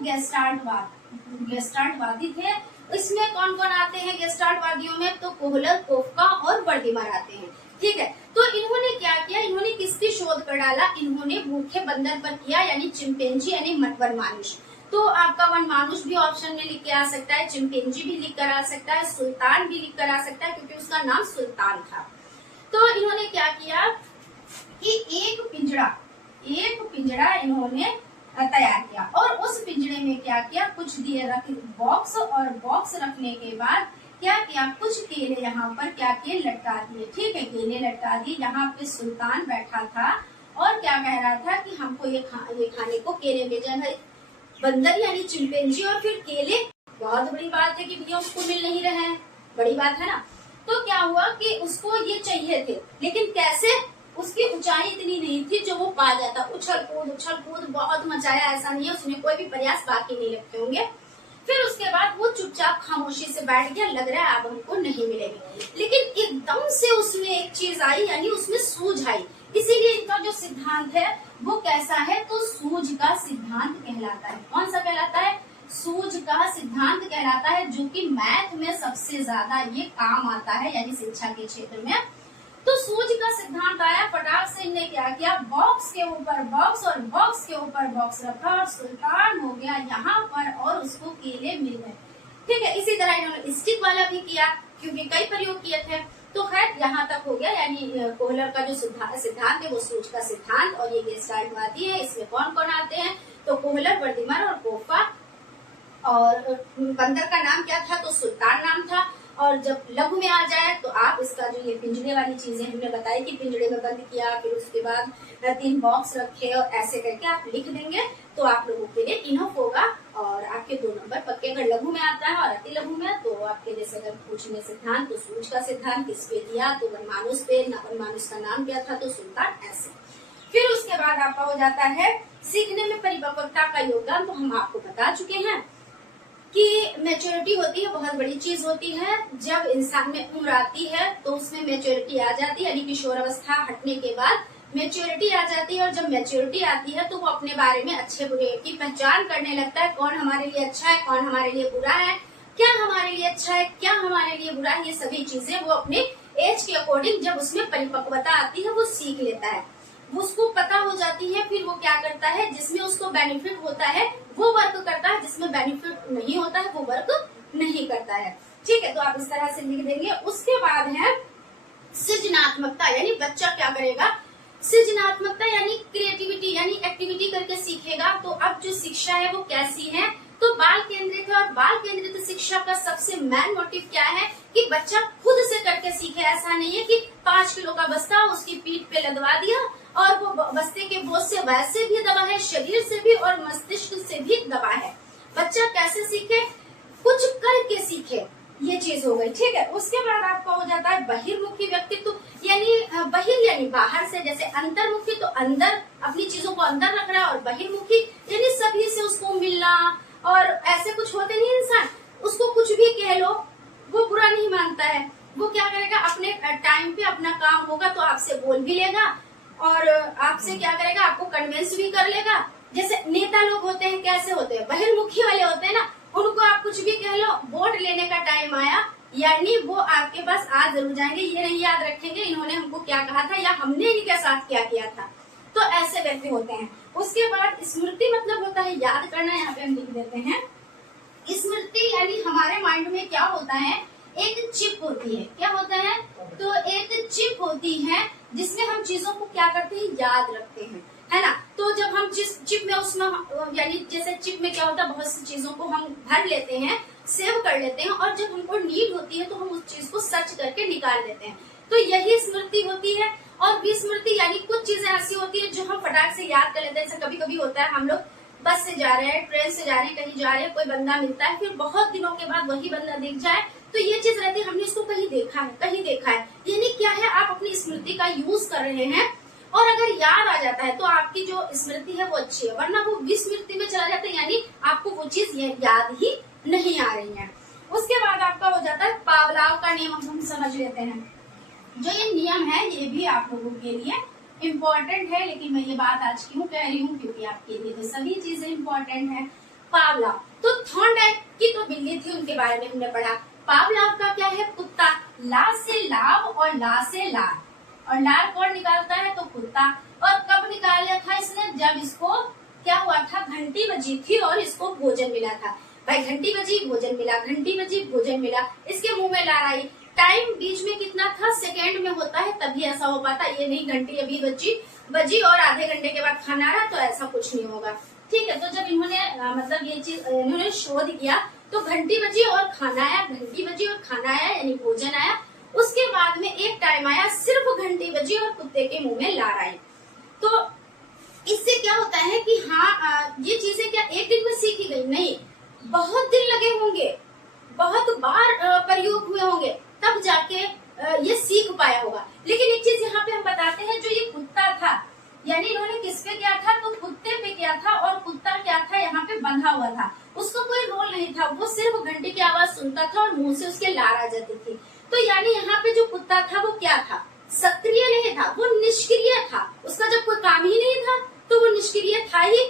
गेस्टाल्टवादी थे। इसमें कौन कौन आते हैं गेस्टाल्टवादियों में? तो कोहलर, कोफका और वर्दीमर आते हैं, ठीक है। तो इन्होंने क्या किया, इन्होंने किसकी शोध कर डाला? इन्होंने भूखे बंदर पर किया, यानी चिंपैंजी, यानी वनमानुष। तो आपका वनमानुष भी ऑप्शन में लिख के आ सकता है, चिंपैंजी भी लिख कर आ सकता है, सुल्तान भी लिख कर आ सकता है, क्योंकि उसका नाम सुल्तान था। तो इन्होंने क्या किया कि एक पिंजड़ा इन्होंने तैयार किया, और उस पिंजड़े में क्या किया, कुछ दिए रख बॉक्स, और बॉक्स रखने के बाद क्या किया, कुछ केले यहाँ पर क्या किए, लटका दिए, ठीक है, केले लटका दिए। यहाँ पे सुल्तान बैठा था और क्या कह रहा था कि हमको ये खाने को केले मिल जाए। भाई बंदर यानी चिंपैंजी और फिर केले, बहुत बड़ी बात है कि भैया उसको मिल नहीं रहे हैं, बड़ी बात है ना। तो क्या हुआ कि उसको ये चाहिए थे, लेकिन कैसे, उसकी ऊंचाई इतनी नहीं थी जो वो पा जाता। उछल कूद बहुत मचाया, ऐसा नहीं है उसने कोई भी प्रयास बाकी नहीं रखे होंगे। फिर उसके बाद वो चुपचाप खामोशी से बैठ गया, लग रहा है अब हमको नहीं मिलेगी, लेकिन एकदम से उसमें एक चीज आई, यानी उसमें सूझ आई। इसीलिए इनका जो सिद्धांत है वो कैसा है, तो सूझ का सिद्धांत कहलाता है। कौन सा कहलाता है? सूझ का सिद्धांत कहलाता है, जो कि मैथ में सबसे ज्यादा ये काम आता है, यानी शिक्षा के क्षेत्र में। तो सूझ का सिद्धांत आया, फटाक से इनने क्या किया, बॉक्स के ऊपर बॉक्स और बॉक्स के ऊपर बॉक्स रखा, और सुल्तान हो गया यहाँ पर, और उसको केले मिल गए, ठीक है। इसी तरह इन्होंने स्टिक वाला भी किया, क्योंकि कई प्रयोग किए थे। तो खैर यहाँ तक हो गया, यानी कोहलर का जो सिद्धांत है वो सूझ का सिद्धांत, और ये गेस्टाल्टवादी है। इसमें कौन कौन आते हैं, तो कोहलर, वर्दीमर और कोफा। और बंदर का नाम क्या था, तो सुल्तान नाम था। और जब लघु में आ जाए तो आप इसका जो ये पिंजरे वाली चीजें हमने बताई कि पिंजरे में बंद किया, फिर उसके बाद 3 बॉक्स रखे, और ऐसे करके आप लिख देंगे तो आप लोगों के लिए इनफ होगा, और आपके 2 नंबर पक्के। अगर लघु में आता है और अति लघु में, तो आपके जैसे अगर पूछने सिद्धांत, तो सूझ का सिद्धांत किस पे दिया, तो वनमानुष पे, वनमानुष का नाम क्या था, तो सुल्तान, ऐसे। फिर उसके बाद आपका हो जाता है सीखने में परिपक्वता का योगदान। तो हम आपको बता चुके हैं कि मैच्योरिटी होती है, बहुत बड़ी चीज होती है। जब इंसान में उम्र आती है तो उसमें मैच्योरिटी आ जाती है, यानी किशोर अवस्था हटने के बाद मैच्योरिटी आ जाती है। और जब मैच्योरिटी आती है तो वो अपने बारे में अच्छे बुरे की पहचान करने लगता है, कौन हमारे लिए अच्छा है, कौन हमारे लिए बुरा है, क्या हमारे लिए अच्छा है, क्या हमारे लिए बुरा है, ये सभी चीजें वो अपने एज के अकॉर्डिंग जब उसमें परिपक्वता आती है वो सीख लेता है, उसको पता हो जाती है, फिर वो क्या करता है, जिसमें उसको बेनिफिट होता है वो वर्क करता है, जिसमें बेनिफिट नहीं होता है वो वर्क नहीं करता है। ठीक है, तो आप इस तरह से लिख देंगे। उसके बाद है सृजनात्मकता, यानी बच्चा क्या करेगा, सृजनात्मकता यानी क्रिएटिविटी यानी एक्टिविटी करके सीखेगा। तो अब जो शिक्षा है वो कैसी है, तो बाल केंद्रित है, और बाल केंद्रित शिक्षा का सबसे मेन मोटिव क्या है कि बच्चा खुद से करके सीखे। ऐसा नहीं है कि 5 किलो का बस्ता उसकी पीठ पे लदवा दिया और वो बस्ते के बोझ से वैसे भी दबा है, शरीर से भी और मस्तिष्क से भी दबा है। बच्चा कैसे सीखे, कुछ करके सीखे, ये चीज हो गई। ठीक है, उसके बाद आपका हो जाता है बहिर्मुखी व्यक्तित्व, यानी बहिर यानी बाहर से, जैसे अंतर्मुखी तो अंदर अपनी चीजों को अंदर रख रहा है, और बहिर्मुखी यानी सभी से उसको मिलना, और ऐसे कुछ होते नहीं इंसान, उसको कुछ भी कह लो वो बुरा नहीं मानता है। वो क्या करेगा, अपने टाइम पे अपना काम होगा तो आपसे बोल भी लेगा, और आपसे क्या करेगा, आपको कन्विंस भी कर लेगा। जैसे नेता लोग होते हैं, कैसे होते हैं, बहिर्मुखी वाले होते हैं ना, उनको आप कुछ भी कह लो, वोट लेने का टाइम आया यानी वो आपके पास आ जरूर जाएंगे, ये नहीं याद रखेंगे इन्होंने हमको क्या कहा था या हमने इनके साथ क्या किया था। तो ऐसे व्यक्ति होते हैं। उसके बाद स्मृति मतलब होता है याद करना, यहाँ पे हम लिख देते हैं। स्मृति यानी हमारे माइंड में क्या होता है, एक चिप होती है। क्या होता है, तो एक चिप होती है जिसमें हम चीजों को क्या करते हैं, याद रखते हैं, है ना। तो जब हम जिस चिप में उसमें यानी जैसे चिप में क्या होता है, बहुत सी चीजों को हम भर लेते हैं, सेव कर लेते हैं, और जब हमको नीड होती है तो हम उस चीज को सर्च करके निकाल लेते हैं। तो यही स्मृति होती है। और विस्मृति यानी कुछ चीजें ऐसी होती है जो हम फटाक से याद कर लेते हैं। जैसे कभी कभी होता है, हम लोग बस से जा रहे हैं, ट्रेन से जा रहे हैं, कहीं जा रहे हैं, कोई बंदा मिलता है, फिर बहुत दिनों के बाद वही बंदा दिख जाए तो ये चीज रहती है, हमने इसको कहीं देखा है, कहीं देखा है। यानी क्या है, आप अपनी स्मृति का यूज कर रहे हैं, और अगर याद आ जाता है तो आपकी जो स्मृति है वो अच्छी है, वरना वो विस्मृति में चला जाता है, यानी आपको वो चीज याद ही नहीं आ रही है। उसके बाद आपका हो जाता है पावलाव का नियम, हम समझ लेते हैं। जो ये नियम है ये भी आप लोगों के लिए इम्पोर्टेंट है, लेकिन मैं ये बात आज क्यों कह रही हूँ, क्योंकि आपके लिए तो सभी चीजें इम्पोर्टेंट है। पावलाव, तो थॉर्नडाइक की तो बिल्ली थी, उनके बारे में हमने पढ़ा। पावलाव का क्या है, कुत्ता। ला से लाभ और ला से लार, और लार कौन निकालता है, तो कुत्ता। और कब निकाला था इसने, जब इसको क्या हुआ था, घंटी बजी थी और इसको भोजन मिला था। भाई घंटी बजी भोजन मिला, घंटी बजी भोजन मिला, इसके मुंह में लार आई। टाइम बीच में कितना था, सेकेंड में होता है, तभी ऐसा हो पाता। ये नहीं घंटी अभी बजी और आधे घंटे के बाद खाना आ रहा, तो ऐसा कुछ नहीं होगा। ठीक है, तो जब इन्होंने मतलब ये चीज इन्होंने शोध किया तो घंटी बजी और खाना आया, घंटी बजी और खाना आया, यानी भोजन आया। उसके बाद में एक टाइम आया सिर्फ घंटी बजी और कुत्ते के मुंह में लार आई। तो इससे क्या होता है कि हाँ, ये चीजें क्या एक दिन में सीखी गई, नहीं, बहुत दिन लगे होंगे, बहुत बार प्रयोग हुए होंगे, तब जाके ये सीख पाया होगा। लेकिन एक चीज यहाँ पे हम बताते हैं, जो ये कुत्ता था, यानी इन्होंने किस पे किया था, तो कुत्ते पे किया था, और कुत्ता क्या था, यहाँ पे बंधा हुआ था, उसका कोई रोल नहीं था, वो सिर्फ घंटी की आवाज सुनता था और मुंह से उसके लार आ जाती थी। तो यानी यहाँ पे जो कुत्ता था वो क्या था, सक्रिय नहीं था, वो निष्क्रिय था, उसका जब कोई काम ही नहीं था तो वो निष्क्रिय था ही।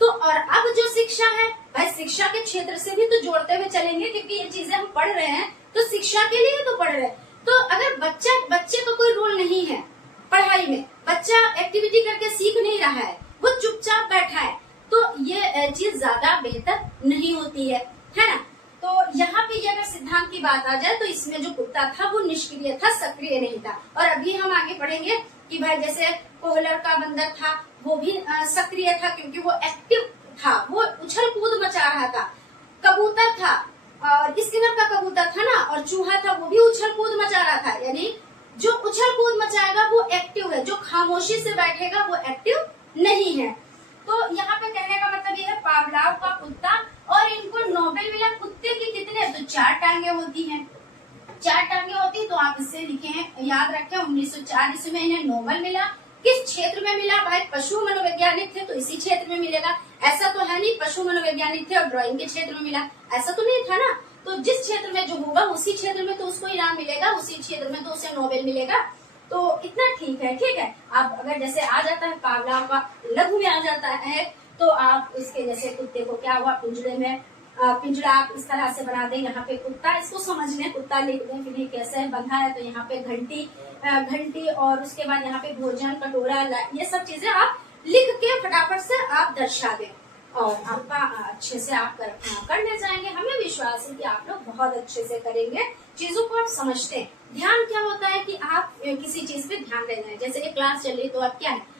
तो और अब जो शिक्षा है, भाई शिक्षा के क्षेत्र से भी तो जोड़ते हुए चलेंगे, क्योंकि ये चीजें हम पढ़ रहे हैं तो शिक्षा के लिए तो पढ़ रहे हैं। तो अगर बच्चे का कोई रोल नहीं है पढ़ाई में, बच्चा एक्टिविटी करके सीख नहीं रहा है, वो चुपचाप बैठा है, तो ये चीज ज्यादा बेहतर नहीं होती है ना। तो यहाँ पे ये अगर सिद्धांत की बात आ जाए तो इसमें जो कुत्ता था वो निष्क्रिय था, सक्रिय नहीं था। और अभी हम आगे पढ़ेंगे कि भाई जैसे कोहलर का बंदर था, वो भी सक्रिय था, क्योंकि वो एक्टिव था, वो उछल कूद मचा रहा था। कबूतर था, और स्किनर का कबूतर था ना, और चूहा था, वो भी उछल कूद मचा रहा था। यानी जो उछल कूद मचाएगा वो एक्टिव है, जो खामोशी से बैठेगा वो एक्टिव नहीं है। तो यहाँ पे कहने का मतलब ये है, पावलाव का कुत्ता, और इनको नोबेल मिला। कुत्ते की कितने, तो 4 टांगे होती हैं, 4 टांगे होती है, तो आप इससे लिखें, याद रखें 1904 ईस्वी में इन्हें नोबेल मिला। किस क्षेत्र में मिला, भाई पशु मनोवैज्ञानिक थे तो इसी क्षेत्र में मिलेगा। ऐसा तो है नहीं पशु मनोवैज्ञानिक थे और ड्राइंग के क्षेत्र में मिला, ऐसा तो नहीं था ना। तो जिस क्षेत्र में जो होगा उसी क्षेत्र में तो उसको इनाम मिलेगा, उसी क्षेत्र में तो उसे नोबेल मिलेगा। तो इतना ठीक है, ठीक है। आप अगर जैसे आ जाता है पावलाव का लघु में आ जाता है, तो आप इसके जैसे कुत्ते को क्या हुआ, पिंजरे में पिंजरा आप इस तरह से बना दें। यहाँ पे कुत्ता, इसको समझ लें, कुत्ता लिख दें फिर ये कैसे है बंधा है। तो यहाँ पे घंटी और उसके बाद यहाँ पे भोजन, कटोरा, ये सब चीजें आप लिख के फटाफट से आप दर्शा दें और आपका अच्छे से आप कर ले जाएंगे। हमें विश्वास है कि आप लोग बहुत अच्छे से करेंगे, चीजों को आप समझते हैं। ध्यान क्या होता है कि आप किसी चीज पे ध्यान देना है। जैसे कि क्लास चल रही तो आप क्या है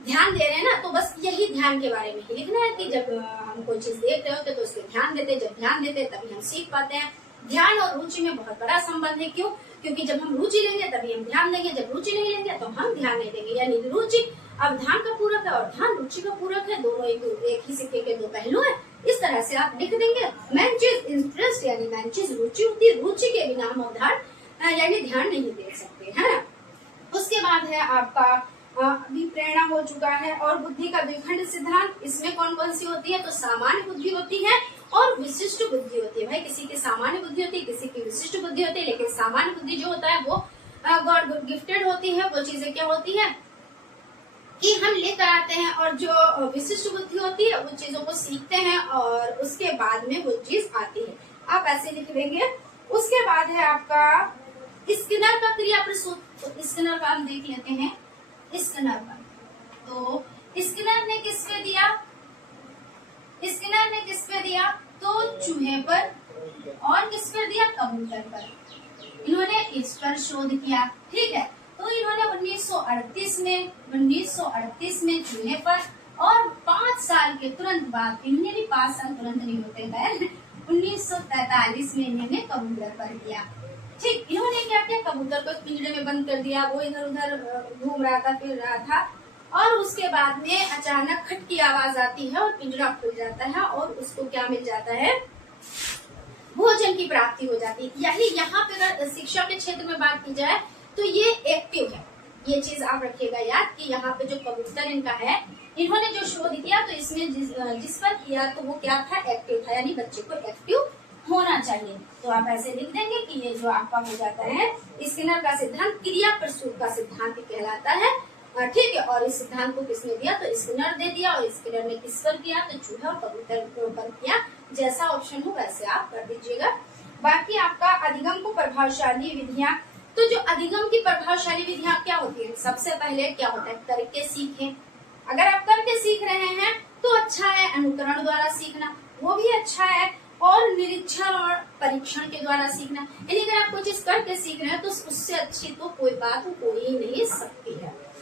ध्यान दे रहे हैं ना, तो बस यही ध्यान के बारे में ही लिखना है कि जब हम कोई चीज देख रहे होते तो उस पर ध्यान देते, जब ध्यान देते तभी हम सीख पाते हैं। ध्यान और रुचि में बहुत बड़ा संबंध है। क्यों? क्योंकि जब हम रुचि लेंगे तभी हम ध्यान देंगे, जब रुचि नहीं लेंगे तो हम ध्यान नहीं देंगे। यानी रुचि अब ध्यान का पूरक है और ध्यान रुचि का पूरक है, दोनों एक ही सिक्के के दो पहलू है। इस तरह से आप लिख देंगे। मेन चीज इंटरेस्ट यानी मेन चीज रुचि होती है। रुचि के बिना हम उदाहरण यानी ध्यान नहीं दे सकते, है ना। उसके बाद है आपका अभी प्रेरणा हो चुका है और बुद्धि का द्विखंड सिद्धांत। इसमें कौन कौन सी होती है? तो सामान्य बुद्धि होती है और विशिष्ट बुद्धि होती है। भाई किसी की सामान्य बुद्धि होती है, किसी की विशिष्ट बुद्धि होती है, लेकिन सामान्य बुद्धि जो होता है वो गॉड गिफ्टेड होती है। वो चीजें क्या होती है कि हम लेकर आते हैं, और जो विशिष्ट बुद्धि होती है वो चीजों को सीखते हैं और उसके बाद में वो चीज आती है। आप ऐसे लिख देंगे। उसके बाद है आपका स्किनर का क्रिया प्रसूत। तो स्किनर का हम देख लेते हैं। स्किनर का तो स्किनर ने किस पे दिया? स्किनर ने किस पे दिया? तो चूहे पर। और किस पर दिया? कबूतर पर। इन्होंने इस पर शोध किया, ठीक है। तो इन्होंने 1938 में चूहे पर और 5 साल के तुरंत बाद, इन्होंने भी 5 साल तुरंत नहीं होते हैं, 1943 में इन्होंने कबूतर पर किया। ठीक, इन्होंने क्या किया? कबूतर को पिंजरे में बंद कर दिया। वो इधर उधर घूम रहा था, फिर रहा था, और उसके बाद में अचानक खट की आवाज आती है और पिंजरा खुल जाता है और उसको क्या मिल जाता है? भोजन की प्राप्ति हो जाती है। यही यहाँ पे अगर शिक्षा के क्षेत्र में बात की जाए तो ये एक्टिव है। ये चीज आप रखिएगा याद कि यहाँ पे जो कबूतर इनका है, इन्होंने जो शोध किया तो इसमें जिस पर किया तो वो क्या था? एक्टिव था, यानी बच्चे को एक्टिव होना चाहिए। तो आप ऐसे लिख देंगे कि ये जो आपका हो जाता है स्किनर का सिद्धांत क्रिया प्रसूत का सिद्धांत कहलाता है, ठीक है। और इस सिद्धांत को किसने दिया? तो स्किनर दे दिया। और स्किनर ने किस पर किया? तो चूहा और कबूतर पर किया। जैसा ऑप्शन हो वैसे आप कर दीजिएगा। बाकी आपका अधिगम को प्रभावशाली विधियां। तो जो अधिगम की प्रभावशाली विधियां क्या होती है? सबसे पहले क्या होता है? करके सीखें। अगर आप करके सीख रहे हैं तो अच्छा है। अनुकरण द्वारा सीखना वो भी अच्छा है, और निरीक्षण और परीक्षण के द्वारा सीखना। यानी अगर आप कोई चीज करके सीख रहे हैं तो उससे अच्छी तो कोई बात कोई नहीं सकती।